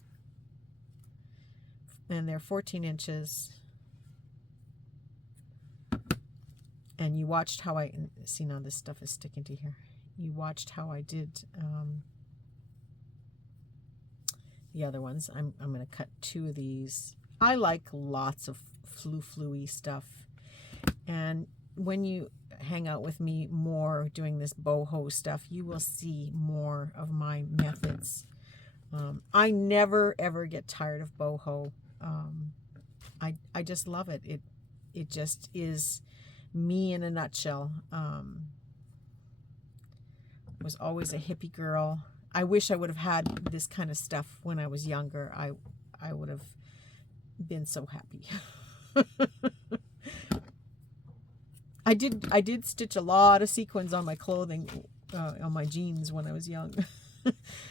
and they're 14 inches. And you watched how I, see now this stuff is sticking to here. You watched how I did the other ones. I'm going to cut 2 of these. I like lots of flu-flu-y stuff. And when you hang out with me more doing this boho stuff, you will see more of my methods. I never ever get tired of boho. I just love it. It just is me in a nutshell. Was always a hippie girl. I wish I would have had this kind of stuff when I was younger. I would have been so happy. I did stitch a lot of sequins on my clothing, on my jeans when I was young.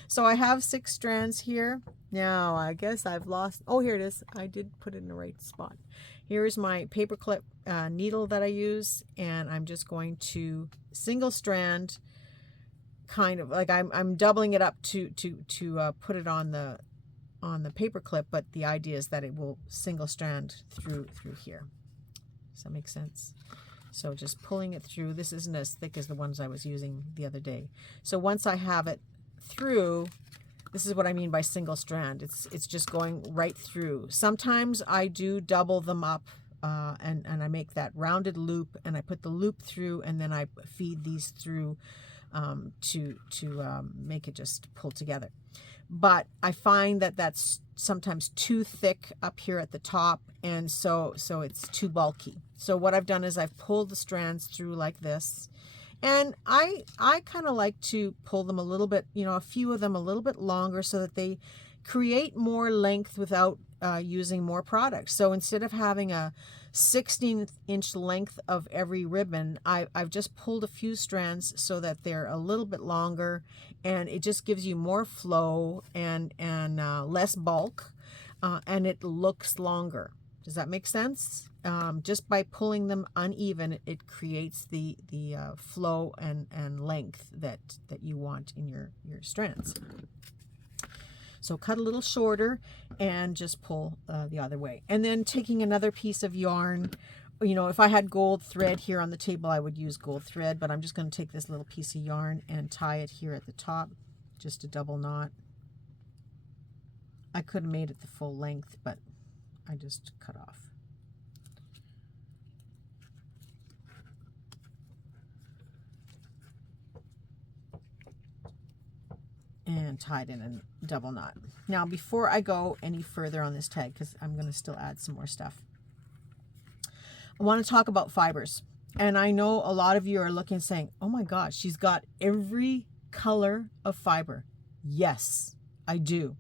So I have 6 strands here. Now I guess I've lost, oh, here it is. I did put it in the right spot. Here is my paperclip needle that I use, and I'm just going to single strand, kind of like I'm doubling it up to put it on the paper clip, but the idea is that it will single strand through here. Does that make sense? So just pulling it through. This isn't as thick as the ones I was using the other day. So once I have it through, this is what I mean by single strand. It's just going right through. Sometimes I do double them up, and I make that rounded loop, and I put the loop through, and then I feed these through to make it just pull together. But I find that that's sometimes too thick up here at the top, and so it's too bulky. So what I've done is I've pulled the strands through like this, and I kind of like to pull them a little bit, you know, a few of them a little bit longer so that they create more length without using more product. So instead of having a 16-inch length of every ribbon, I've just pulled a few strands so that they're a little bit longer, and it just gives you more flow and less bulk, and it looks longer. Does that make sense? Just by pulling them uneven, it creates the flow and length that you want in your strands. So cut a little shorter and just pull the other way. And then taking another piece of yarn, you know, if I had gold thread here on the table, I would use gold thread, but I'm just going to take this little piece of yarn and tie it here at the top, just a double knot. I could have made it the full length, but I just cut off. And tied in a double knot. Now, before I go any further on this tag, because I'm going to still add some more stuff, I want to talk about fibers. And I know a lot of you are looking saying, oh my gosh, she's got every color of fiber. Yes, I do.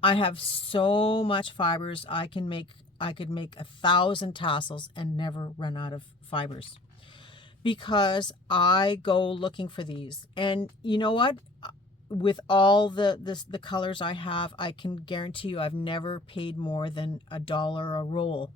I have so much fibers. I could make 1,000 tassels and never run out of fibers, because I go looking for these. And you know what? With all the colors I have, I can guarantee you I've never paid more than $1 a roll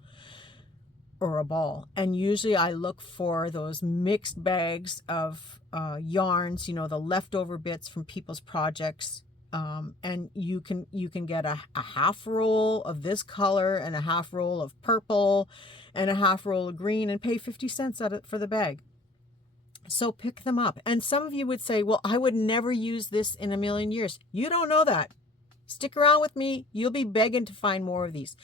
or a ball. And usually I look for those mixed bags of yarns, you know, the leftover bits from people's projects. And you can get a half roll of this color and a half roll of purple and a half roll of green and pay 50 cents for the bag. So pick them up. And some of you would say, well, I would never use this in a million years. You don't know that. Stick around with me. You'll be begging to find more of these.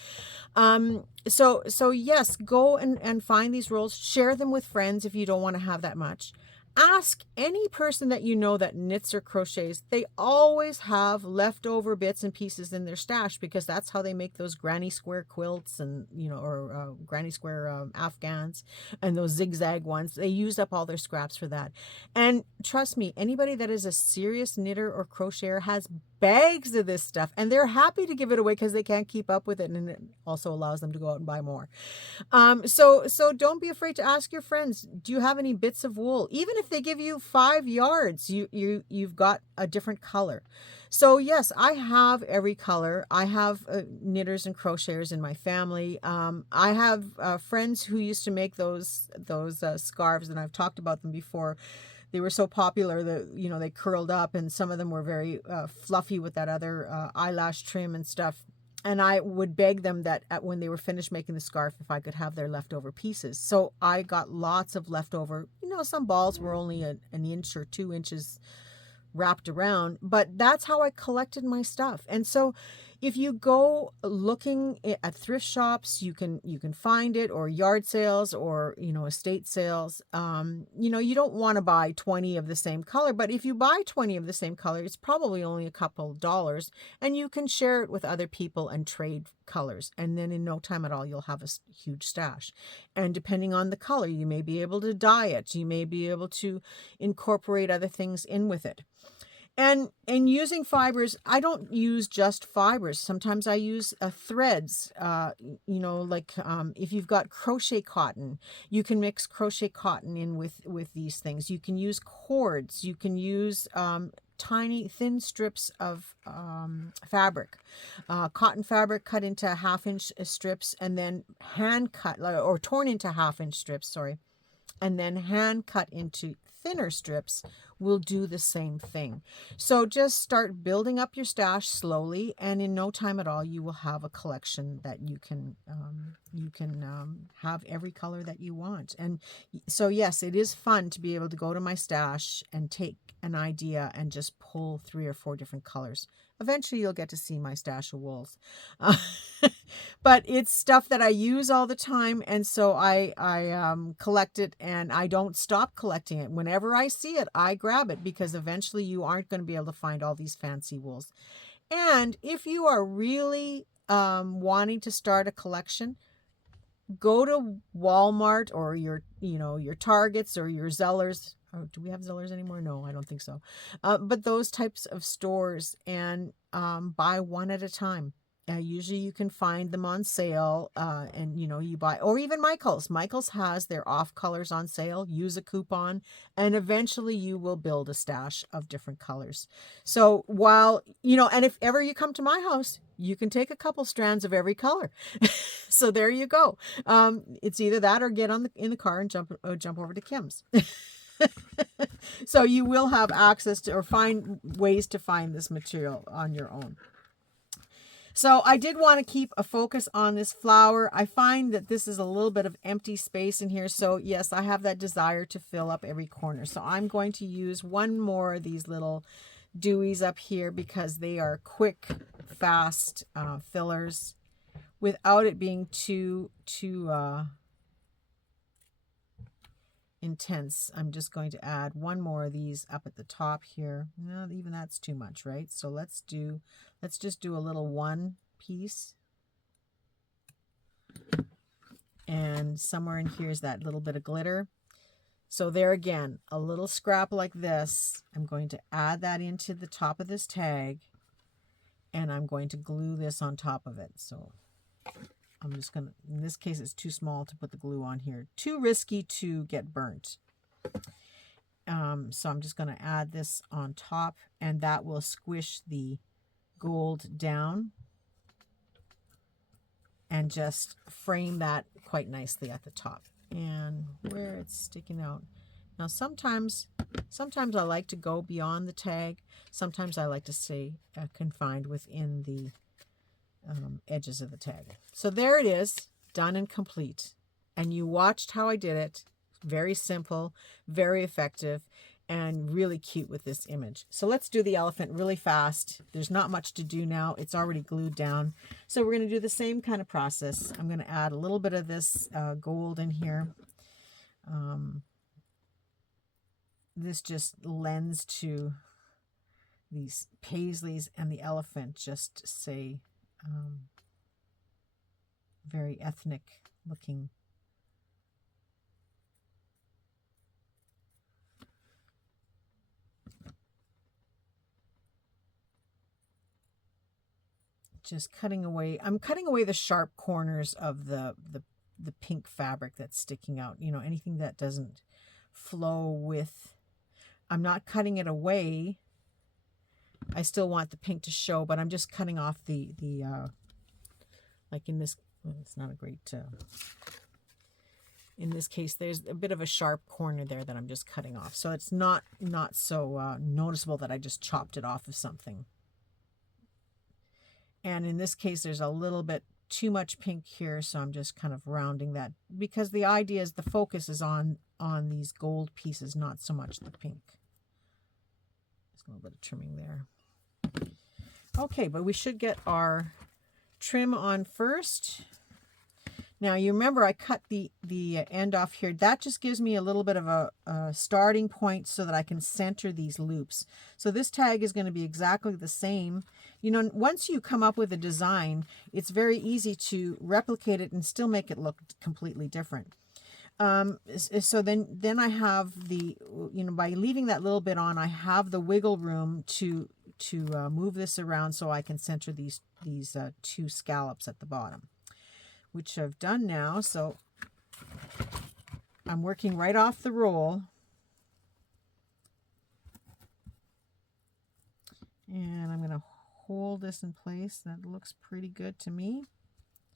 So yes, go and find these rolls. Share them with friends if you don't want to have that much. Ask any person that you know that knits or crochets. They always have leftover bits and pieces in their stash, because that's how they make those granny square quilts and, you know, or granny square Afghans and those zigzag ones. They use up all their scraps for that. And trust me, anybody that is a serious knitter or crocheter has bags of this stuff, and they're happy to give it away because they can't keep up with it, and it also allows them to go out and buy more. So don't be afraid to ask your friends, do you have any bits of wool? Even if they give you 5 yards, you've got a different color. So yes, I have every color. I have knitters and crocheters in my family. I have friends who used to make those scarves, and I've talked about them before. They were so popular that, you know, they curled up, and some of them were very fluffy with that other eyelash trim and stuff. And I would beg them that when they were finished making the scarf, if I could have their leftover pieces. So I got lots of leftover, you know, some balls were only an inch or 2 inches wrapped around, but that's how I collected my stuff. And so if you go looking at thrift shops, you can find it, or yard sales, or, you know, estate sales. You know, you don't want to buy 20 of the same color, but if you buy 20 of the same color, it's probably only a couple of dollars, and you can share it with other people and trade colors. And then in no time at all, you'll have a huge stash. And depending on the color, you may be able to dye it. You may be able to incorporate other things in with it. And using fibers, I don't use just fibers. Sometimes I use threads, you know, like if you've got crochet cotton, you can mix crochet cotton in with these things. You can use cords. You can use tiny thin strips of fabric, cotton fabric cut into 1/2-inch strips, and then hand cut, or torn into 1/2-inch strips, sorry, and then hand cut into thinner strips will do the same thing. So just start building up your stash slowly, and in no time at all, you will have a collection that you can have every color that you want. And so yes, it is fun to be able to go to my stash and take an idea and just pull 3 or 4 different colors. Eventually you'll get to see my stash of wools. But it's stuff that I use all the time, and so I collect it, and I don't stop collecting it. Whenever I see it, I grab it, because eventually you aren't going to be able to find all these fancy wools. And if you are really wanting to start a collection, go to Walmart or your Targets or your Zellers. Oh, do we have Zellers anymore? No, I don't think so. But those types of stores, and buy one at a time. Usually you can find them on sale, and you buy, or even Michael's. Michael's has their off colors on sale. Use a coupon, and eventually you will build a stash of different colors. So while, and if ever you come to my house, you can take a couple strands of every color. So there you go. It's either that or get in the car and jump over to Kim's. So you will have access to, or find ways to find this material on your own. So I did want to keep a focus on this flower. I find that this is a little bit of empty space in here. So yes, I have that desire to fill up every corner. So I'm going to use one more of these little dewies up here because they are quick, fast fillers without it being too intense. I'm just going to add one more of these up at the top here. No, even that's too much, right? So let's just do a little one piece. And somewhere in here is that little bit of glitter. So there again, a little scrap like this. I'm going to add that into the top of this tag, and I'm going to glue this on top of it. So I'm just going to, in this case, it's too small to put the glue on here. Too risky to get burnt. So I'm just going to add this on top, and that will squish the gold down and just frame that quite nicely at the top. And where it's sticking out. Now sometimes I like to go beyond the tag. Sometimes I like to stay confined within the edges of the tag. So there it is, done and complete. And you watched how I did it. Very simple, very effective, and really cute with this image. So let's do the elephant really fast. There's not much to do now. It's already glued down. So we're going to do the same kind of process. I'm going to add a little bit of this gold in here. This just lends to these paisleys and the elephant, just say very ethnic looking. Just cutting away. I'm cutting away the sharp corners of the pink fabric that's sticking out. Anything that doesn't flow with. I'm not cutting it away. I still want the pink to show, but I'm just cutting off the like in this. Well, it's not a great. In this case, there's a bit of a sharp corner there that I'm just cutting off, so it's not so noticeable that I just chopped it off of something. And in this case, there's a little bit too much pink here, so I'm just kind of rounding that, because the idea is the focus is on these gold pieces, not so much the pink. Just a little bit of trimming there. Okay, but we should get our trim on first. Now, you remember I cut the end off here. That just gives me a little bit of a starting point so that I can center these loops. So this tag is going to be exactly the same. Once you come up with a design, it's very easy to replicate it and still make it look completely different. So then I have the, by leaving that little bit on, I have the wiggle room to move this around so I can center these two scallops at the bottom, which I've done now. So I'm working right off the roll. And I'm going to hold this in place. That looks pretty good to me.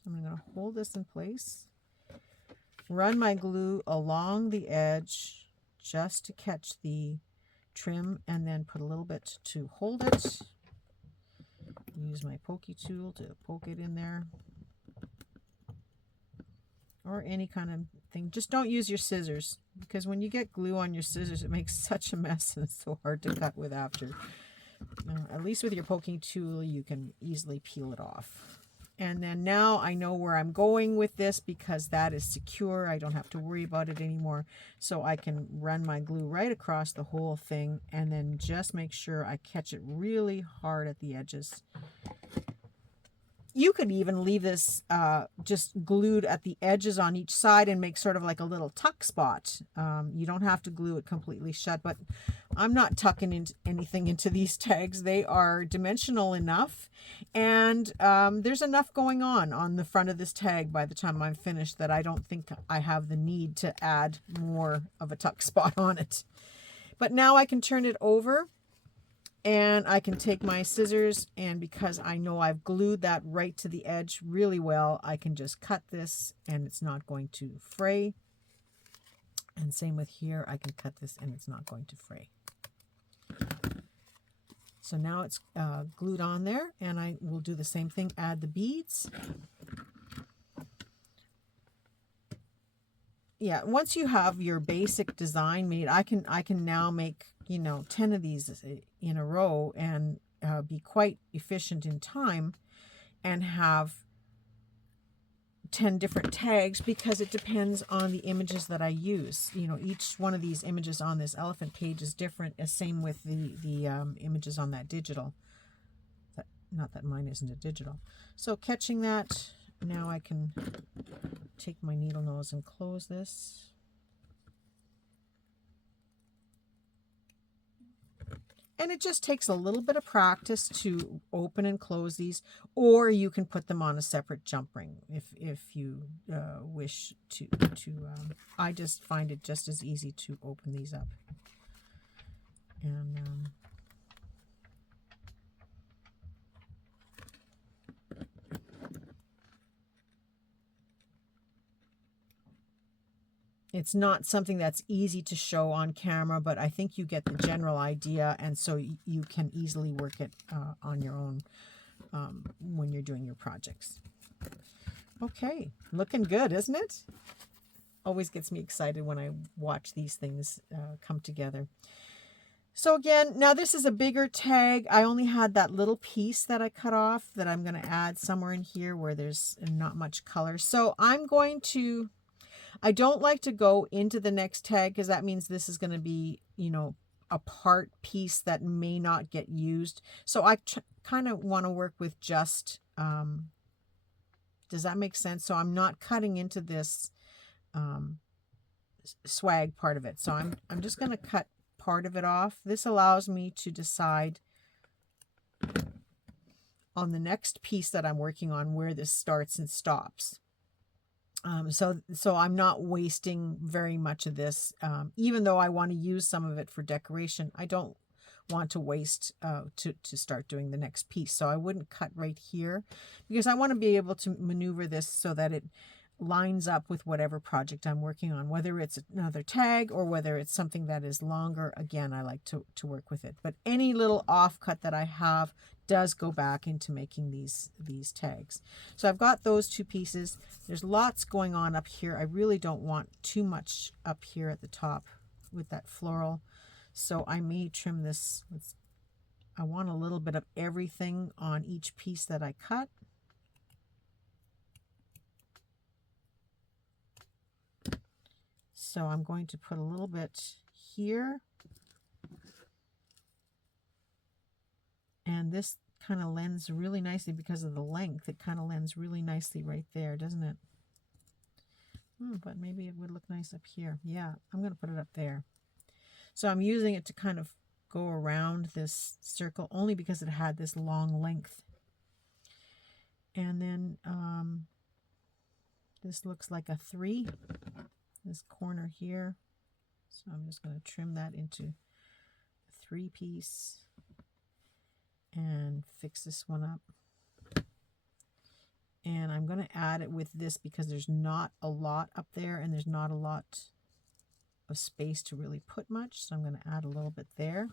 I'm going to hold this in place. Run my glue along the edge just to catch the trim, and then put a little bit to hold it. Use my pokey tool to poke it in there. Or any kind of thing. Just don't use your scissors, because when you get glue on your scissors, it makes such a mess and it's so hard to cut with after. At least with your poking tool, you can easily peel it off. And then now I know where I'm going with this, because that is secure. I don't have to worry about it anymore. So I can run my glue right across the whole thing, and then just make sure I catch it really hard at the edges. You could even leave this just glued at the edges on each side and make sort of like a little tuck spot. You don't have to glue it completely shut, but I'm not tucking anything into these tags. They are dimensional enough, and there's enough going on the front of this tag by the time I'm finished that I don't think I have the need to add more of a tuck spot on it. But now I can turn it over. And I can take my scissors, and because I know I've glued that right to the edge really well, I can just cut this and it's not going to fray. And same with here, I can cut this and it's not going to fray. So now it's glued on there, and I will do the same thing, add the beads. Yeah, once you have your basic design made, I can now make, you know, 10 of these in a row and be quite efficient in time and have 10 different tags, because it depends on the images that I use. You know, each one of these images on this elephant page is different, as same with the images on that digital. Not that mine isn't a digital. So catching that, now I can take my needle nose and close this. And it just takes a little bit of practice to open and close these, or you can put them on a separate jump ring if you wish to. I just find it just as easy to open these up. And it's not something that's easy to show on camera, but I think you get the general idea, and so you can easily work it on your own when you're doing your projects. Okay, looking good, isn't it? Always gets me excited when I watch these things come together. So again, now this is a bigger tag. I only had that little piece that I cut off that I'm going to add somewhere in here where there's not much color. So I'm going to... I don't like to go into the next tag, because that means this is going to be, you know, a part piece that may not get used. So I kind of want to work with just, does that make sense? So I'm not cutting into this swag part of it. So I'm just going to cut part of it off. This allows me to decide on the next piece that I'm working on where this starts and stops. So I'm not wasting very much of this, even though I want to use some of it for decoration. I don't want to waste to start doing the next piece. So I wouldn't cut right here, because I want to be able to maneuver this so that it lines up with whatever project I'm working on, whether it's another tag or whether it's something that is longer. Again, I like to work with it, but any little offcut that I have does go back into making these tags. So I've got those two pieces. There's lots going on up here. I really don't want too much up here at the top with that floral, so I may trim this. I want a little bit of everything on each piece that I cut. So I'm going to put a little bit here. And this kind of lends really nicely because of the length. It kind of lends really nicely right there, doesn't it? But maybe it would look nice up here. Yeah, I'm going to put it up there. So I'm using it to kind of go around this circle only because it had this long length. And then this looks like a 3. This corner here. So I'm just going to trim that into a 3 piece and fix this one up. And I'm going to add it with this because there's not a lot up there and there's not a lot of space to really put much. So I'm going to add a little bit there.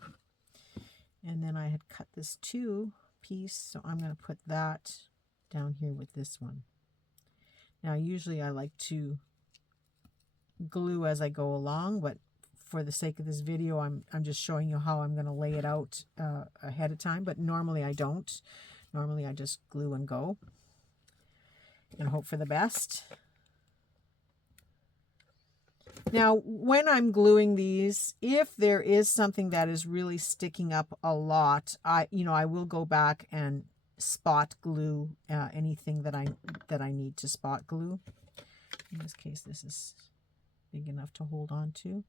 And then I had cut this 2 piece, so I'm going to put that down here with this one. Now usually I like to glue as I go along, but for the sake of this video I'm just showing you how I'm going to lay it out ahead of time, but normally I don't. Normally I just glue and go and hope for the best. Now when I'm gluing these, if there is something that is really sticking up a lot, I will go back and spot glue anything that I need to spot glue. In this case, this is big enough to hold on to.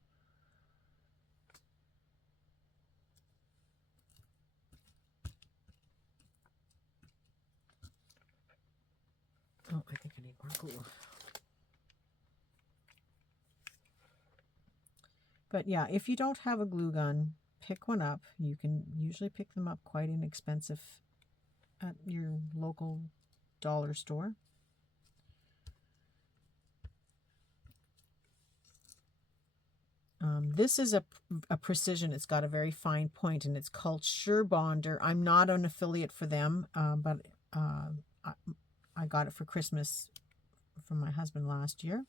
Oh, I think I need more glue. But yeah, if you don't have a glue gun, pick one up. You can usually pick them up quite inexpensive at your local dollar store. This is a precision. It's got a very fine point, and it's called Sure Bonder. I'm not an affiliate for them, but I got it for Christmas from my husband last year.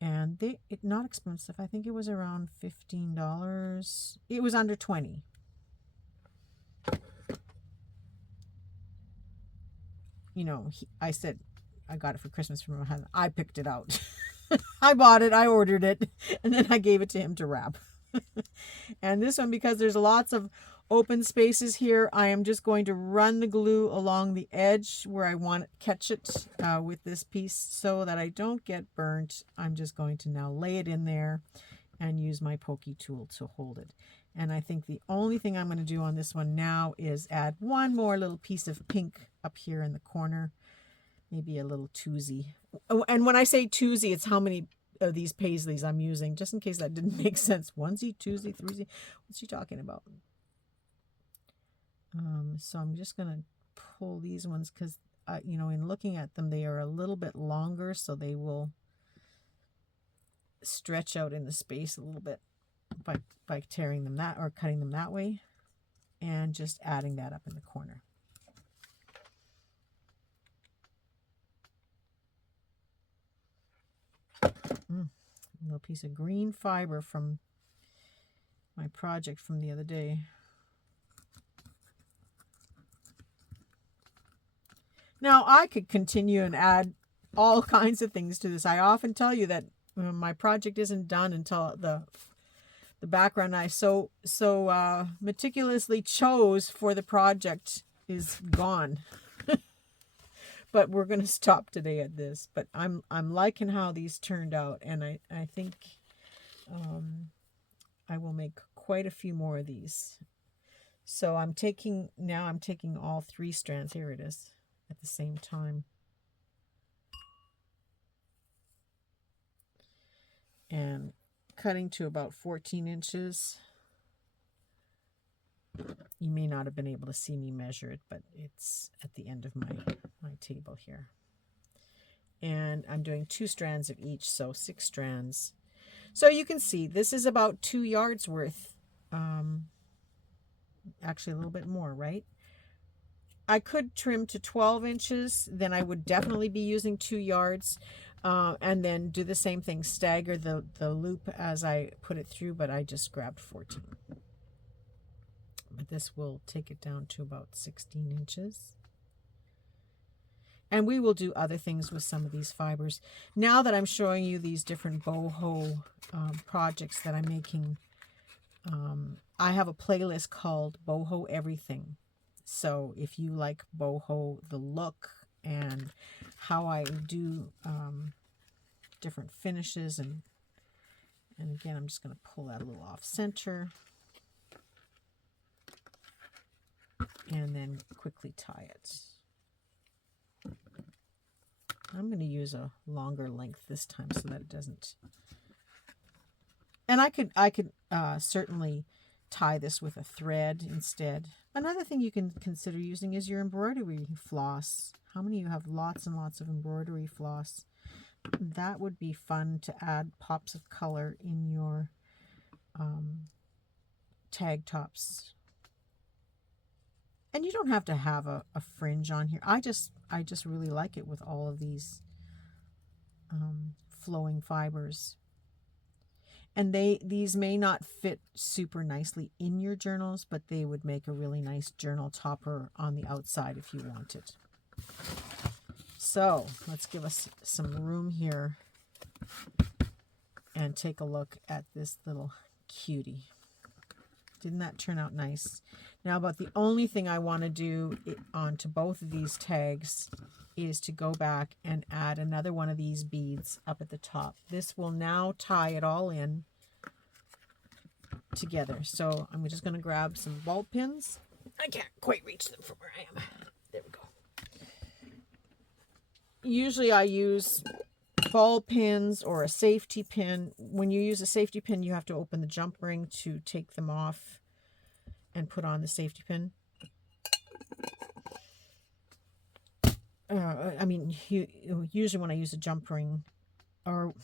And it's not expensive. I think it was around $15. It was under 20. You know, I said I got it for Christmas from my husband. I picked it out. I bought it, I ordered it, and then I gave it to him to wrap. And this one, because there's lots of open spaces here, I am just going to run the glue along the edge where I want to catch it with this piece so that I don't get burnt. I'm just going to now lay it in there and use my pokey tool to hold it. And I think the only thing I'm going to do on this one now is add one more little piece of pink up here in the corner. Maybe a little twosie. And when I say twosie, it's how many of these paisleys I'm using, just in case that didn't make sense. Onesie, twosie, threesie. What's she talking about? So I'm just going to pull these ones because, you know, in looking at them, they are a little bit longer, so they will stretch out in the space a little bit by tearing them that or cutting them that way, and just adding that up in the corner. A little piece of green fiber from my project from the other day. Now, I could continue and add all kinds of things to this. I often tell you that my project isn't done until the background I so meticulously chose for the project is gone. But we're going to stop today at this. But I'm liking how these turned out, and I think I will make quite a few more of these. So I'm taking all 3 strands. Here it is, at the same time. And cutting to about 14 inches. You may not have been able to see me measure it, but it's at the end of my table here. And I'm doing 2 strands of each, so 6 strands. So you can see this is about 2 yards worth. Actually a little bit more, right? I could trim to 12 inches, then I would definitely be using 2 yards. And then do the same thing, stagger the loop as I put it through, but I just grabbed 14. But this will take it down to about 16 inches. And we will do other things with some of these fibers. Now that I'm showing you these different boho projects that I'm making, I have a playlist called Boho Everything. So if you like boho, the look, and how I do different finishes, and again, I'm just going to pull that a little off center. And then quickly tie it. I'm going to use a longer length this time so that it doesn't. And I could certainly tie this with a thread instead. Another thing you can consider using is your embroidery floss. How many of you have lots and lots of embroidery floss? That would be fun to add pops of color in your tag tops. And you don't have to have a fringe on here. I just really like it with all of these flowing fibers. And these may not fit super nicely in your journals, but they would make a really nice journal topper on the outside if you wanted. So let's give us some room here and take a look at this little cutie. Didn't that turn out nice? Now, about the only thing I want to do onto both of these tags is to go back and add another one of these beads up at the top. This will now tie it all in together. So I'm just going to grab some ball pins. I can't quite reach them from where I am. There we go. Usually I use ball pins or a safety pin. When you use a safety pin, you have to open the jump ring to take them off and put on the safety pin. I mean, usually when I use a jump ring, or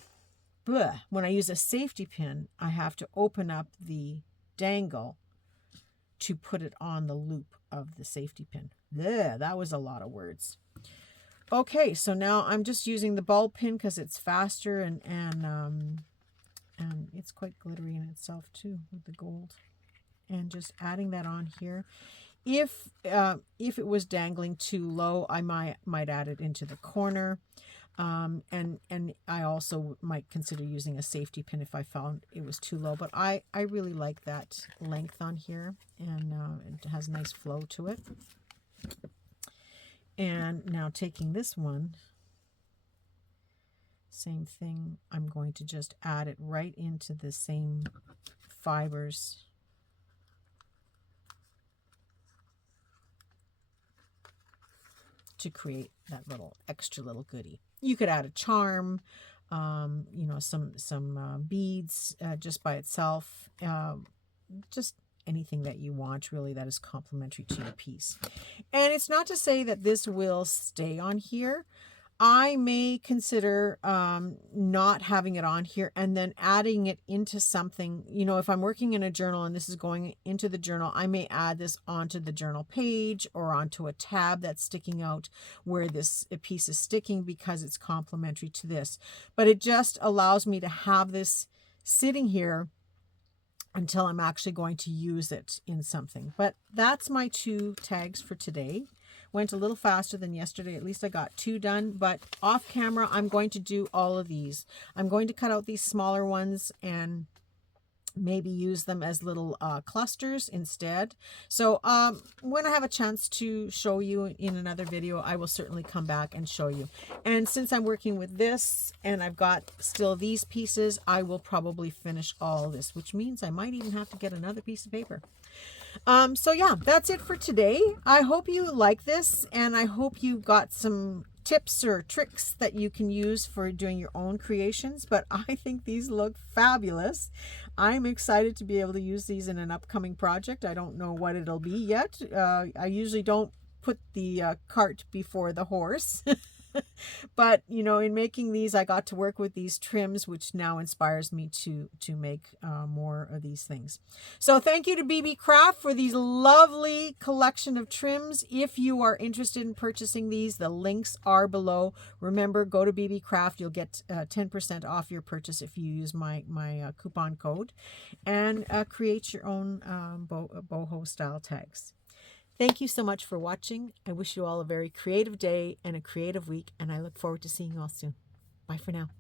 when I use a safety pin, I have to open up the dangle to put it on the loop of the safety pin. That was a lot of words. Okay, so now I'm just using the ball pin because it's faster and it's quite glittery in itself too with the gold. And just adding that on here. If it was dangling too low, I might add it into the corner. And I also might consider using a safety pin if I found it was too low. But I really like that length on here, and it has a nice flow to it. And now taking this one, same thing, I'm going to just add it right into the same fibers. To create that little extra little goodie. You could add a charm, you know, some beads just by itself, just anything that you want really that is complementary to your piece. And it's not to say that this will stay on here. I may consider not having it on here and then adding it into something. You know, if I'm working in a journal and this is going into the journal, I may add this onto the journal page or onto a tab that's sticking out where this piece is sticking because it's complementary to this. But it just allows me to have this sitting here until I'm actually going to use it in something. But that's my 2 tags for today. Went a little faster than yesterday. At least I got 2 done, but off camera, I'm going to do all of these. I'm going to cut out these smaller ones and maybe use them as little clusters instead. So when I have a chance to show you in another video, I will certainly come back and show you. And since I'm working with this and I've got still these pieces, I will probably finish all this, which means I might even have to get another piece of paper. So yeah, that's it for today. I hope you like this, and I hope you got some tips or tricks that you can use for doing your own creations, but I think these look fabulous. I'm excited to be able to use these in an upcoming project. I don't know what it'll be yet. I usually don't put the cart before the horse. But, you know, in making these, I got to work with these trims, which now inspires me to make more of these things. So thank you to Beebeecraft for these lovely collection of trims. If you are interested in purchasing these, the links are below. Remember, go to Beebeecraft. You'll get 10% off your purchase if you use my coupon code, and create your own boho style tags. Thank you so much for watching. I wish you all a very creative day and a creative week, and I look forward to seeing you all soon. Bye for now.